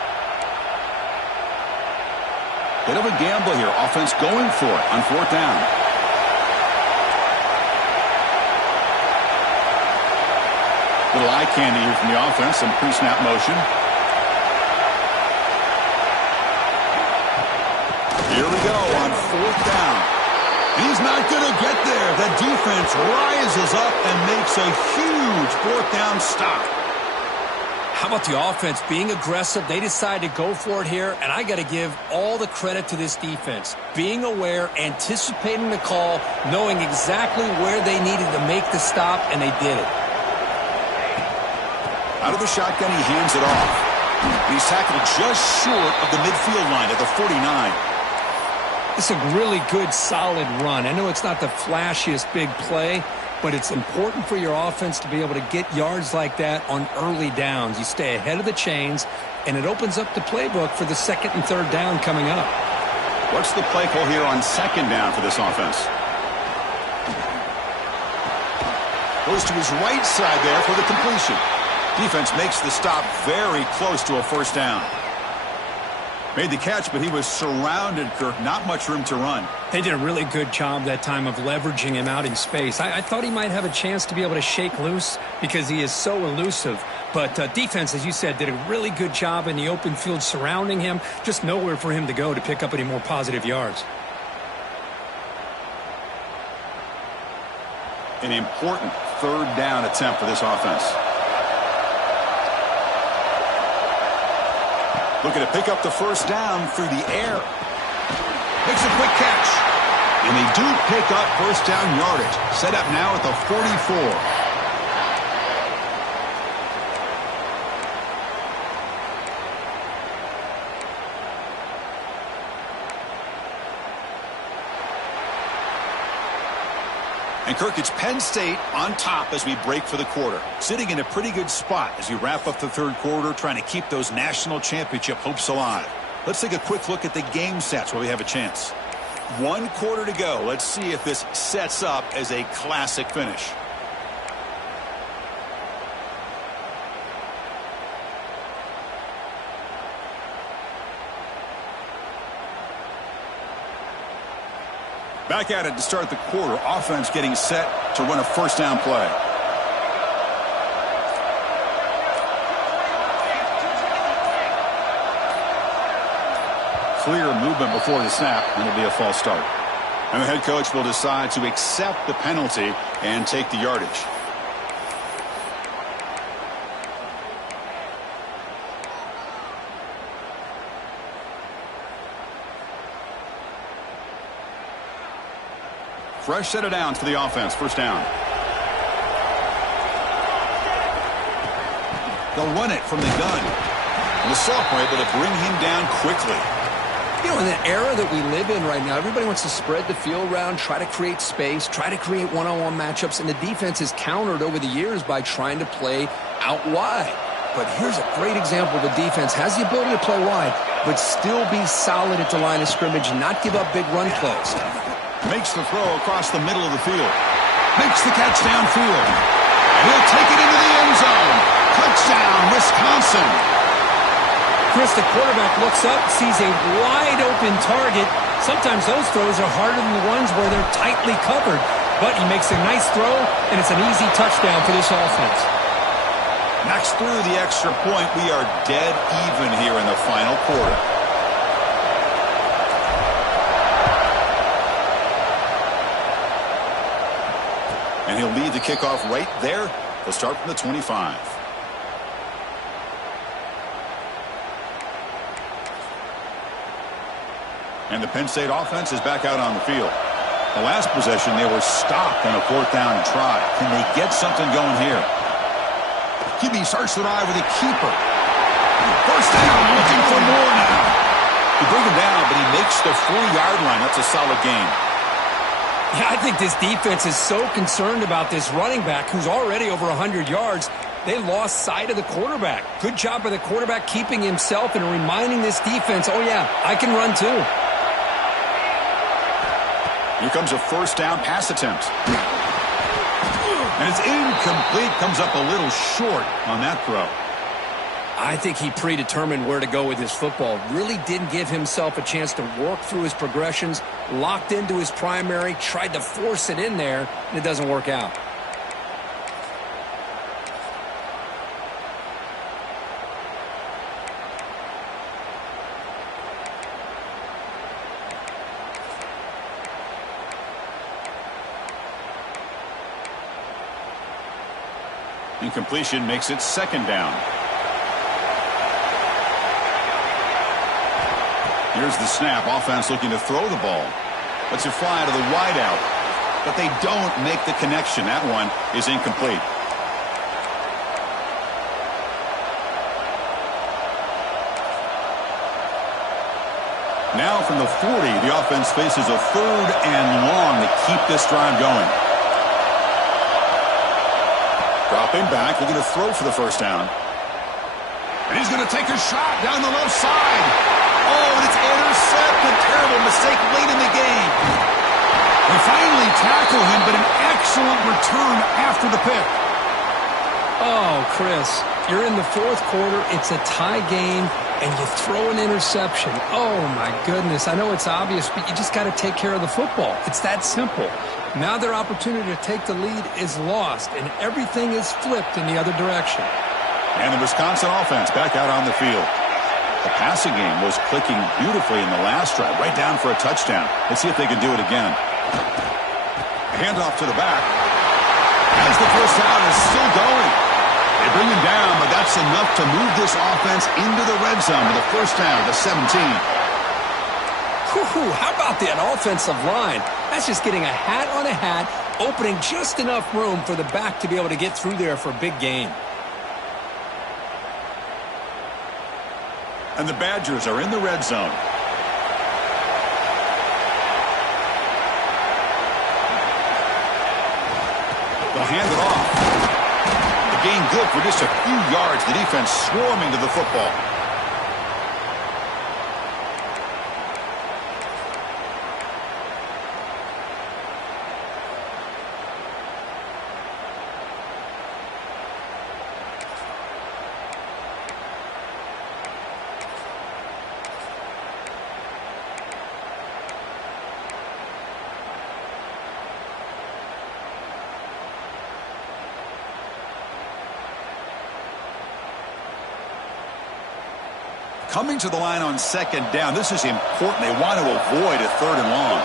Bit of a gamble here. Offense going for it on 4th down. Little eye candy here from the offense. Some pre-snap motion. Here we go on 4th down. He's not going to get there. The defense rises up and makes a huge 4th down stop. How about the offense being aggressive? They decide to go for it here, and I got to give all the credit to this defense. Being aware, anticipating the call, knowing exactly where they needed to make the stop, and they did it. Out of the shotgun, he hands it off. He's tackled just short of the midfield line at the 49. It's a really good, solid run. I know it's not the flashiest big play, but it's important for your offense to be able to get yards like that on early downs. You stay ahead of the chains, and it opens up the playbook for the 2nd and 3rd down coming up. What's the play call here on 2nd down for this offense? Goes to his right side there for the completion. Defense makes the stop very close to a 1st down. Made the catch, but he was surrounded, Kirk. Not much room to run. They did a really good job that time of leveraging him out in space. I thought he might have a chance to be able to shake loose because he is so elusive. But defense, as you said, did a really good job in the open field surrounding him. Just nowhere for him to go to pick up any more positive yards. An important 3rd down attempt for this offense. Looking to pick up the 1st down through the air. Makes a quick catch. And they do pick up 1st down yardage. Set up now at the 44. And Kirk, it's Penn State on top as we break for the quarter. Sitting in a pretty good spot as we wrap up the 3rd quarter, trying to keep those national championship hopes alive. Let's take a quick look at the game stats while we have a chance. 1 quarter to go. Let's see if this sets up as a classic finish. Back at it to start the quarter. Offense getting set to run a 1st down play. Clear movement before the snap, and it'll be a false start. And the head coach will decide to accept the penalty and take the yardage. Fresh set of downs for the offense. 1st down. They'll run it from the gun. And the sophomore able to bring him down quickly. You know, in the era that we live in right now, everybody wants to spread the field around, try to create space, try to create one-on-one matchups, and the defense is countered over the years by trying to play out wide. but here's a great example. The defense has the ability to play wide, but still be solid at the line of scrimmage and not give up big run plays. Makes the throw across the middle of the field. Makes the catch downfield. And he'll take it into the end zone. Touchdown, Wisconsin. Chris, the quarterback looks up, sees a wide-open target. Sometimes those throws are harder than the ones where they're tightly covered. But he makes a nice throw, and it's an easy touchdown for this offense. Knocks through the extra point. We are dead even here in the final quarter. And he'll lead the kickoff right there. They'll start from the 25. And the Penn State offense is back out on the field. The last possession, they were stopped on a 4th down try. Can they get something going here? QB starts the drive with a keeper. First down, looking for more now. He bring him down, but he makes the 4-yard line. That's a solid gain. Yeah, I think this defense is so concerned about this running back who's already over 100 yards. They lost sight of the quarterback. Good job by the quarterback keeping himself and reminding this defense, oh yeah, I can run too. Here comes a 1st down pass attempt. And it's incomplete. Comes up a little short on that throw. I think he predetermined where to go with his football. Really didn't give himself a chance to work through his progressions. Locked into his primary. Tried to force it in there. And it doesn't work out. Incompletion makes it 2nd down. Here's the snap. Offense looking to throw the ball. Lets it fly to the wideout. But they don't make the connection. That one is incomplete. Now from the 40, the offense faces a 3rd and long to keep this drive going. Dropping back, looking to throw for the 1st down. And he's going to take a shot down the left side. Oh, and it's intercepted. Terrible mistake late in the game. They finally tackle him, but an excellent return after the pick. Oh, Chris, you're in the 4th quarter. It's a tie game, and you throw an interception. Oh, my goodness. I know it's obvious, but you just got to take care of the football. It's that simple. Now their opportunity to take the lead is lost, and everything is flipped in the other direction. And the Wisconsin offense back out on the field. The passing game was clicking beautifully in the last drive, right down for a touchdown. Let's see if they can do it again. Handoff to the back. As the 1st down is still going. They bring him down, but that's enough to move this offense into the red zone with a 1st down at the 17. Whew, how about that offensive line? That's just getting a hat on a hat, opening just enough room for the back to be able to get through there for a big gain. And the Badgers are in the red zone. They'll hand it off. The gain good for just a few yards. The defense swarming to the football. Coming to the line on 2nd down. This is important. They want to avoid a 3rd and long.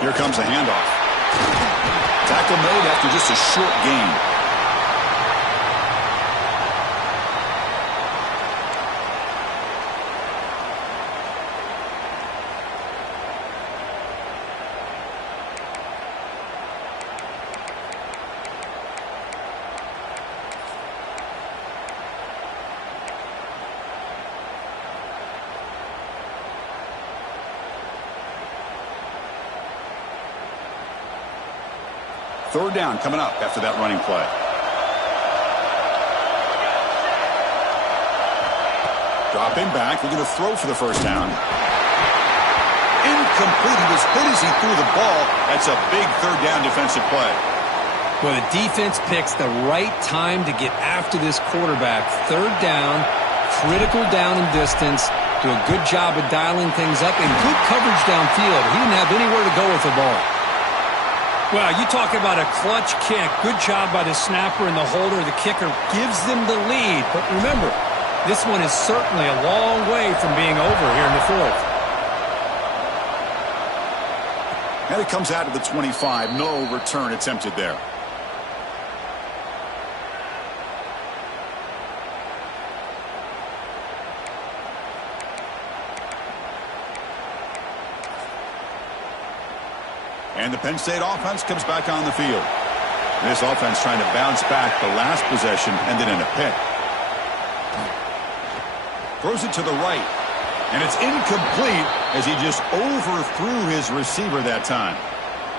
Here comes a handoff. Tackle made after just a short gain. Third down coming up after that running play. Dropping back, looking to throw for the first down. Incomplete. He was hit as he threw the ball. That's a big third down defensive play. Well, the defense picks the right time to get after this quarterback. Third down, critical down and distance. Do a good job of dialing things up and good coverage downfield. He didn't have anywhere to go with the ball. Well, you talk about a clutch kick. Good job by the snapper and the holder. The kicker gives them the lead. But remember, this one is certainly a long way from being over here in the fourth. And it comes out to the 25. No return attempted there. And the Penn State offense comes back on the field. This offense trying to bounce back the last possession, ended in a pick. Throws it to the right. And it's incomplete as he just overthrew his receiver that time.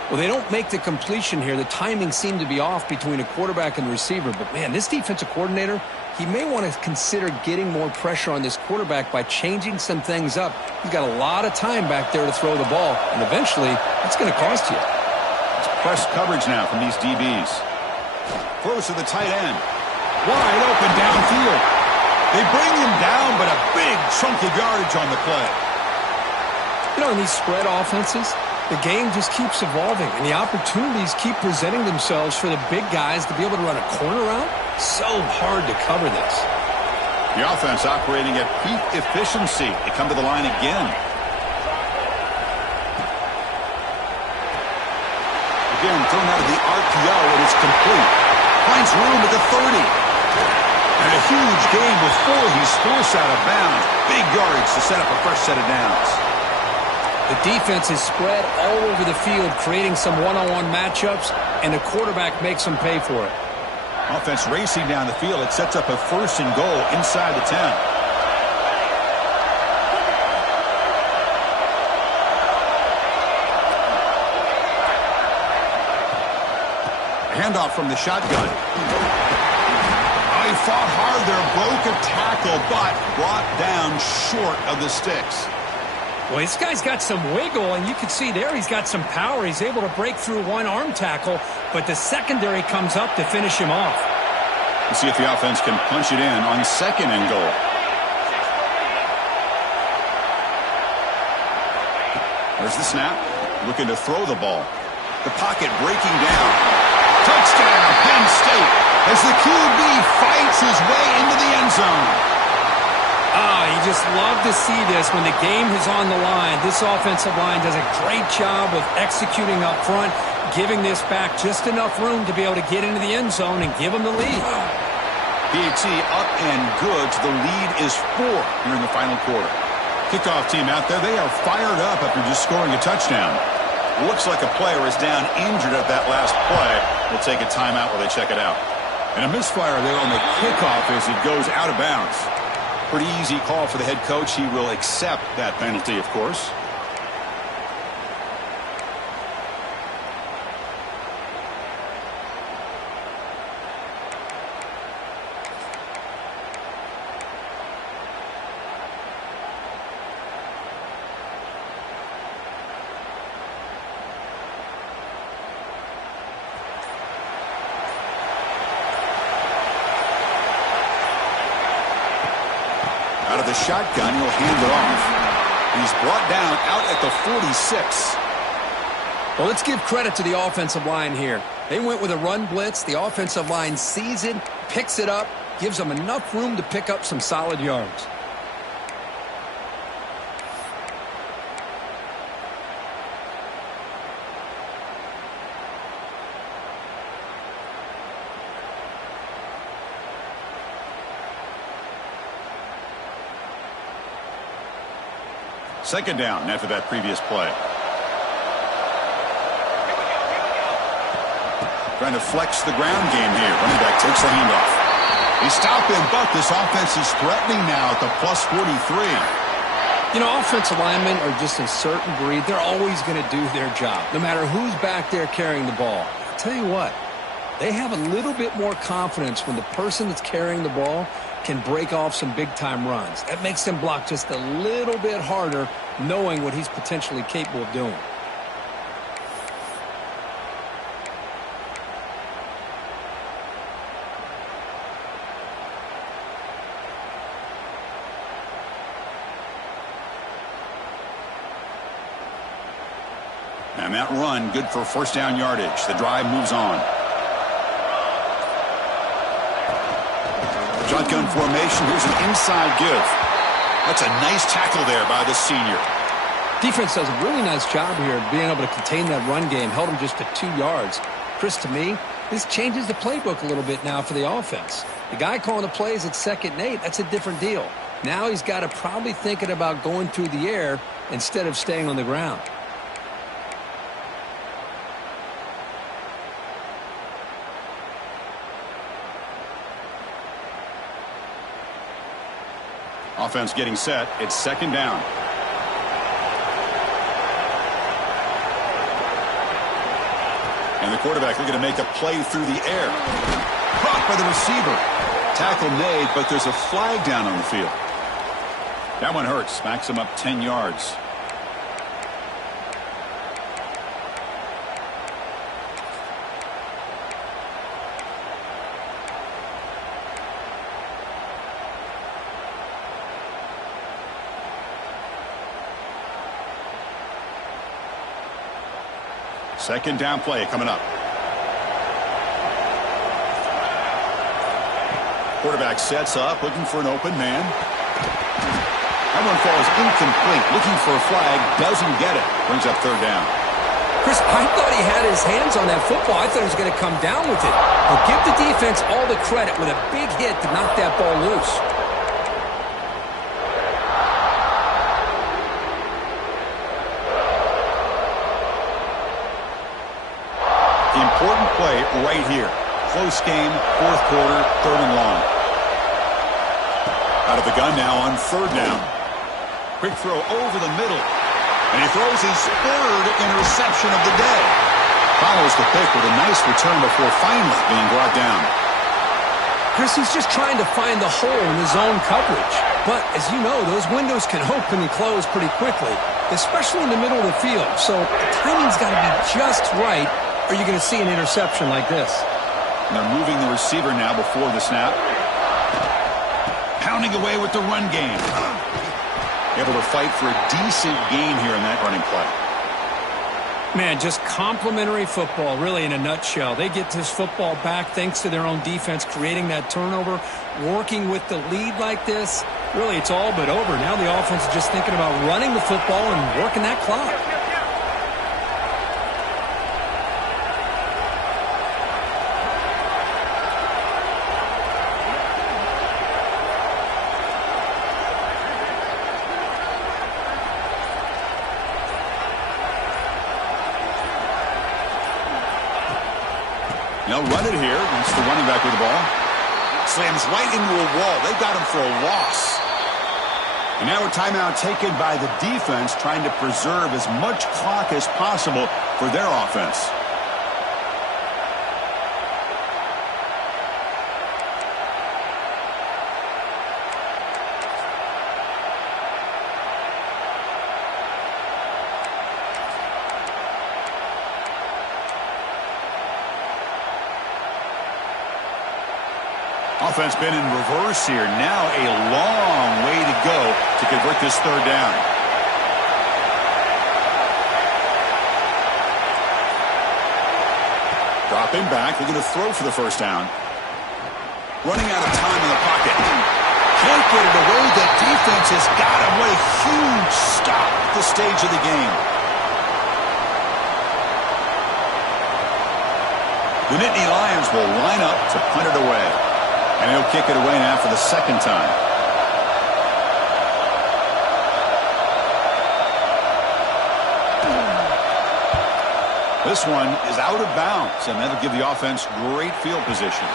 Well, they don't make the completion here. The timing seemed to be off between a quarterback and the receiver. But, man, this defensive coordinator, he may want to consider getting more pressure on this quarterback by changing some things up. He's got a lot of time back there to throw the ball, and eventually that's going to cost you. It's press coverage now from these DBs. Throws to the tight end. Wide open downfield. They bring him down, but a big chunk of yardage on the play. You know, in these spread offenses, the game just keeps evolving, and the opportunities keep presenting themselves for the big guys to be able to run a corner route. So hard to cover this. The offense operating at peak efficiency. They come to the line again. Again, thrown out of the RPO, and it's complete. Finds room at the 30. And a huge gain before he's forced out of bounds. Big yardage to set up a fresh set of downs. The defense is spread all over the field, creating some one-on-one matchups, and the quarterback makes them pay for it. Offense racing down the field. It sets up a first and goal inside the 10. A handoff from the shotgun. Oh, he fought hard there, broke a tackle, but brought down short of the sticks. Well, this guy's got some wiggle, and you can see there he's got some power. He's able to break through one arm tackle, but the secondary comes up to finish him off. Let's see if the offense can punch it in on second and goal. There's the snap. Looking to throw the ball. The pocket breaking down. Touchdown, Penn State, as the QB fights his way into the end zone. You just love to see this when the game is on the line. This offensive line does a great job of executing up front, giving this back just enough room to be able to get into the end zone and give them the lead. PAT up and good. The lead is 4 here in the final quarter. Kickoff team out there, they are fired up after just scoring a touchdown. Looks like a player is down injured at that last play. We'll take a timeout while they check it out. And a misfire there on the kickoff as it goes out of bounds. Pretty easy call for the head coach. He will accept that penalty, of course. Out of the shotgun, he'll hand it off. He's brought down out at the 46. Well, let's give credit to the offensive line here. They went with a run blitz. The offensive line sees it, picks it up, gives them enough room to pick up some solid yards. Second down after that previous play. Trying to flex the ground game here. Running back takes the handoff. They stop him, but this offense is threatening now at the plus 43. You know, offensive linemen are just a certain breed. They're always going to do their job, no matter who's back there carrying the ball. I'll tell you what, they have a little bit more confidence when the person that's carrying the ball can break off some big-time runs. That makes them block just a little bit harder, knowing what he's potentially capable of doing. And that run, good for first down yardage. The drive moves on. Shotgun formation. Here's an inside give. That's a nice tackle there by the senior. Defense does a really nice job here of being able to contain that run game. Held him just to 2 yards. Chris, to me, this changes the playbook a little bit now for the offense. The guy calling the plays at 2nd and 8, that's a different deal. Now he's got to probably thinking about going through the air instead of staying on the ground. Offense getting set. It's 2nd down. And the quarterback looking to make a play through the air. Caught by the receiver. Tackle made, but there's a flag down on the field. That one hurts. Smacks him up 10 yards. Second down play coming up. Quarterback sets up, looking for an open man. That one falls incomplete. Looking for a flag, doesn't get it. Brings up 3rd down. Chris, I thought he had his hands on that football. I thought he was going to come down with it. But give the defense all the credit with a big hit to knock that ball loose. Important play right here. Close game, 4th quarter, 3rd and long. Out of the gun now on 3rd down. Quick throw over the middle. And he throws his 3rd interception of the day. Follows the pick with a nice return before finally being brought down. Chris, he's just trying to find the hole in his zone coverage. But, as you know, those windows can open and close pretty quickly, especially in the middle of the field. So the timing's got to be just right, or you're going to see an interception like this. And they're moving the receiver now before the snap. Pounding away with the run game. Able to fight for a decent gain here in that running play. Man, just complimentary football, really, in a nutshell. They get this football back thanks to their own defense, creating that turnover, working with the lead like this. Really, it's all but over. Now the offense is just thinking about running the football and working that clock. They'll run it here. It's the running back with the ball. Slams right into a wall. They got him for a loss. And now a timeout taken by the defense, trying to preserve as much clock as possible for their offense. Offense been in reverse here. Now a long way to go to convert this 3rd down. Dropping back, looking to throw for the 1st down. Running out of time in the pocket. Can't get it away. The defense has got him. What a huge stop at this stage of the game. The Nittany Lions will line up to punt it away. And he'll kick it away now for the 2nd time. This one is out of bounds, and that'll give the offense great field position.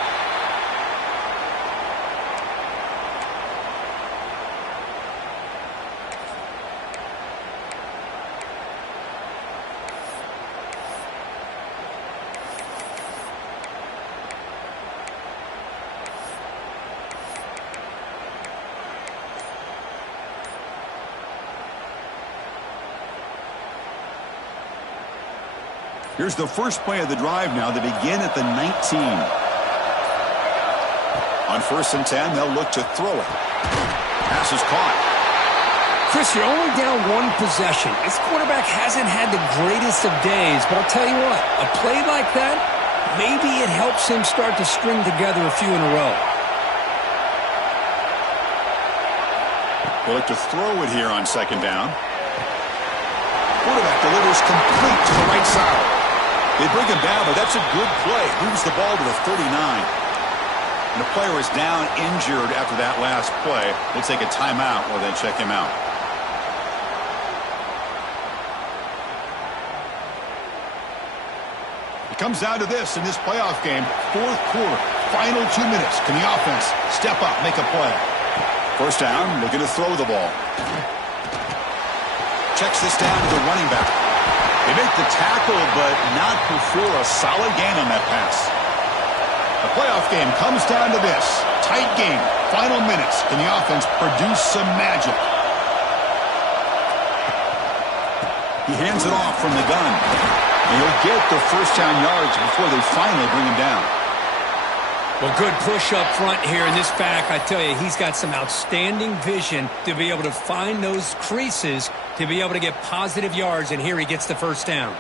Here's the first play of the drive now. They begin at the 19. On 1st and 10, they'll look to throw it. Pass is caught. Chris, you're only down one possession. This quarterback hasn't had the greatest of days, but I'll tell you what, a play like that, maybe it helps him start to string together a few in a row. They'll look to throw it here on 2nd down. Quarterback delivers complete to the right side. They bring him down, but that's a good play. Moves the ball to the 39. And the player is down injured after that last play. We'll take a timeout while they check him out. It comes down to this in this playoff game. 4th quarter, final 2 minutes. Can the offense step up, make a play? 1st down, looking to throw the ball. Checks this down to the running back. They make the tackle, but not before a solid gain on that pass. The playoff game comes down to this. Tight game, final minutes. Can the offense produce some magic? He hands it off from the gun. And he'll get the 1st down yards before they finally bring him down. Well, good push up front here in this back. I tell you, he's got some outstanding vision to be able to find those creases, to be able to get positive yards, and here he gets the 1st down.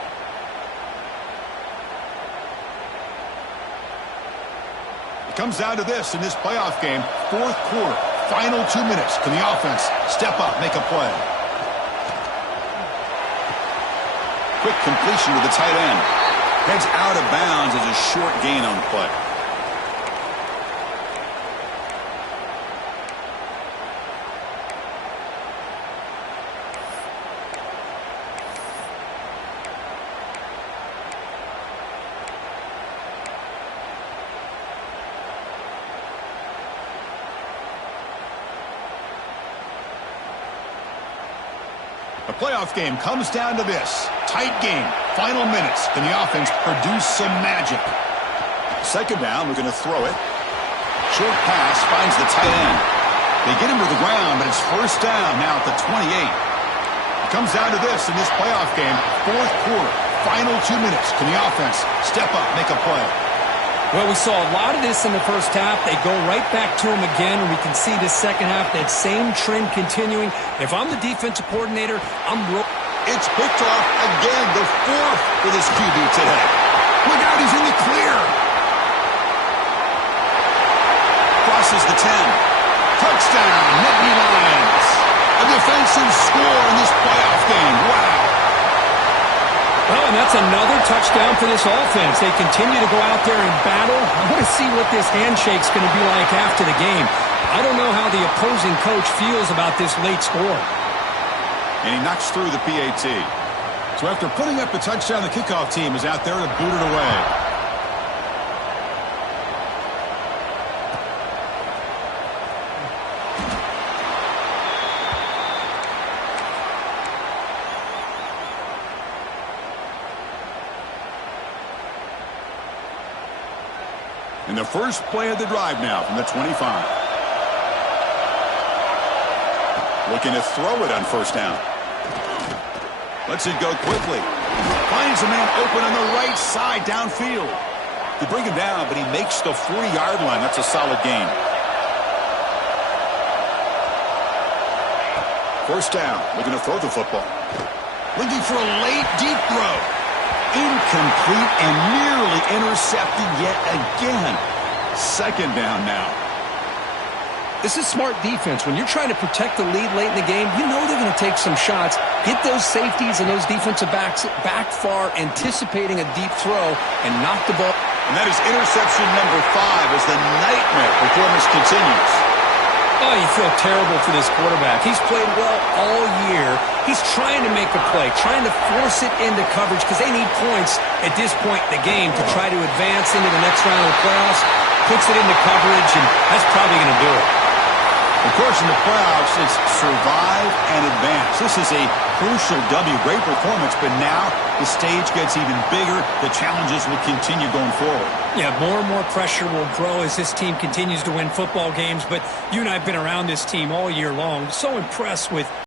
It comes down to this in this playoff game. 4th quarter, final 2 minutes. Can the offense step up, make a play? Quick completion to the tight end. Heads out of bounds as a short gain on the play. The playoff game comes down to this. Tight game. Final minutes. Can the offense produce some magic? 2nd down. We're going to throw it. Short pass finds the tight end. They get him to the ground, but it's 1st down now at the 28. It comes down to this in this playoff game. 4th quarter. Final 2 minutes. Can the offense step up, make a play? Well, we saw a lot of this in the 1st half. They go right back to him again, and we can see the 2nd half, that same trend continuing. If I'm the defensive coordinator, It's picked off again, the 4th for this QB today. Look out, he's in the clear. Crosses the 10. Touchdown, Nittany Lions. A defensive score in this playoff game. Wow. Well, and that's another touchdown for this offense. They continue to go out there and battle. I want to see what this handshake's going to be like after the game. I don't know how the opposing coach feels about this late score. And he knocks through the PAT. So after putting up the touchdown, the kickoff team is out there to boot it away. And the first play of the drive now from the 25. Looking to throw it on 1st down. Lets it go quickly. Finds a man open on the right side downfield. They bring him down, but he makes the 40-yard line. That's a solid gain. 1st down. Looking to throw the football. Looking for a late, deep throw. Incomplete and nearly intercepted yet again. 2nd down now. This is smart defense. When you're trying to protect the lead late in the game, you know they're going to take some shots. Get those safeties and those defensive backs back far, anticipating a deep throw, and knock the ball. And that is interception number 5 as the nightmare performance continues. Oh, you feel terrible for this quarterback. He's played well all year. He's trying to make a play, trying to force it into coverage because they need points at this point in the game to try to advance into the next round of the playoffs. Puts it into coverage, and that's probably going to do it. Of course, in the playoffs, it's survive and advance. This is a crucial W. Great performance, but now the stage gets even bigger. The challenges will continue going forward. Yeah, more and more pressure will grow as this team continues to win football games, but you and I have been around this team all year long. So impressed with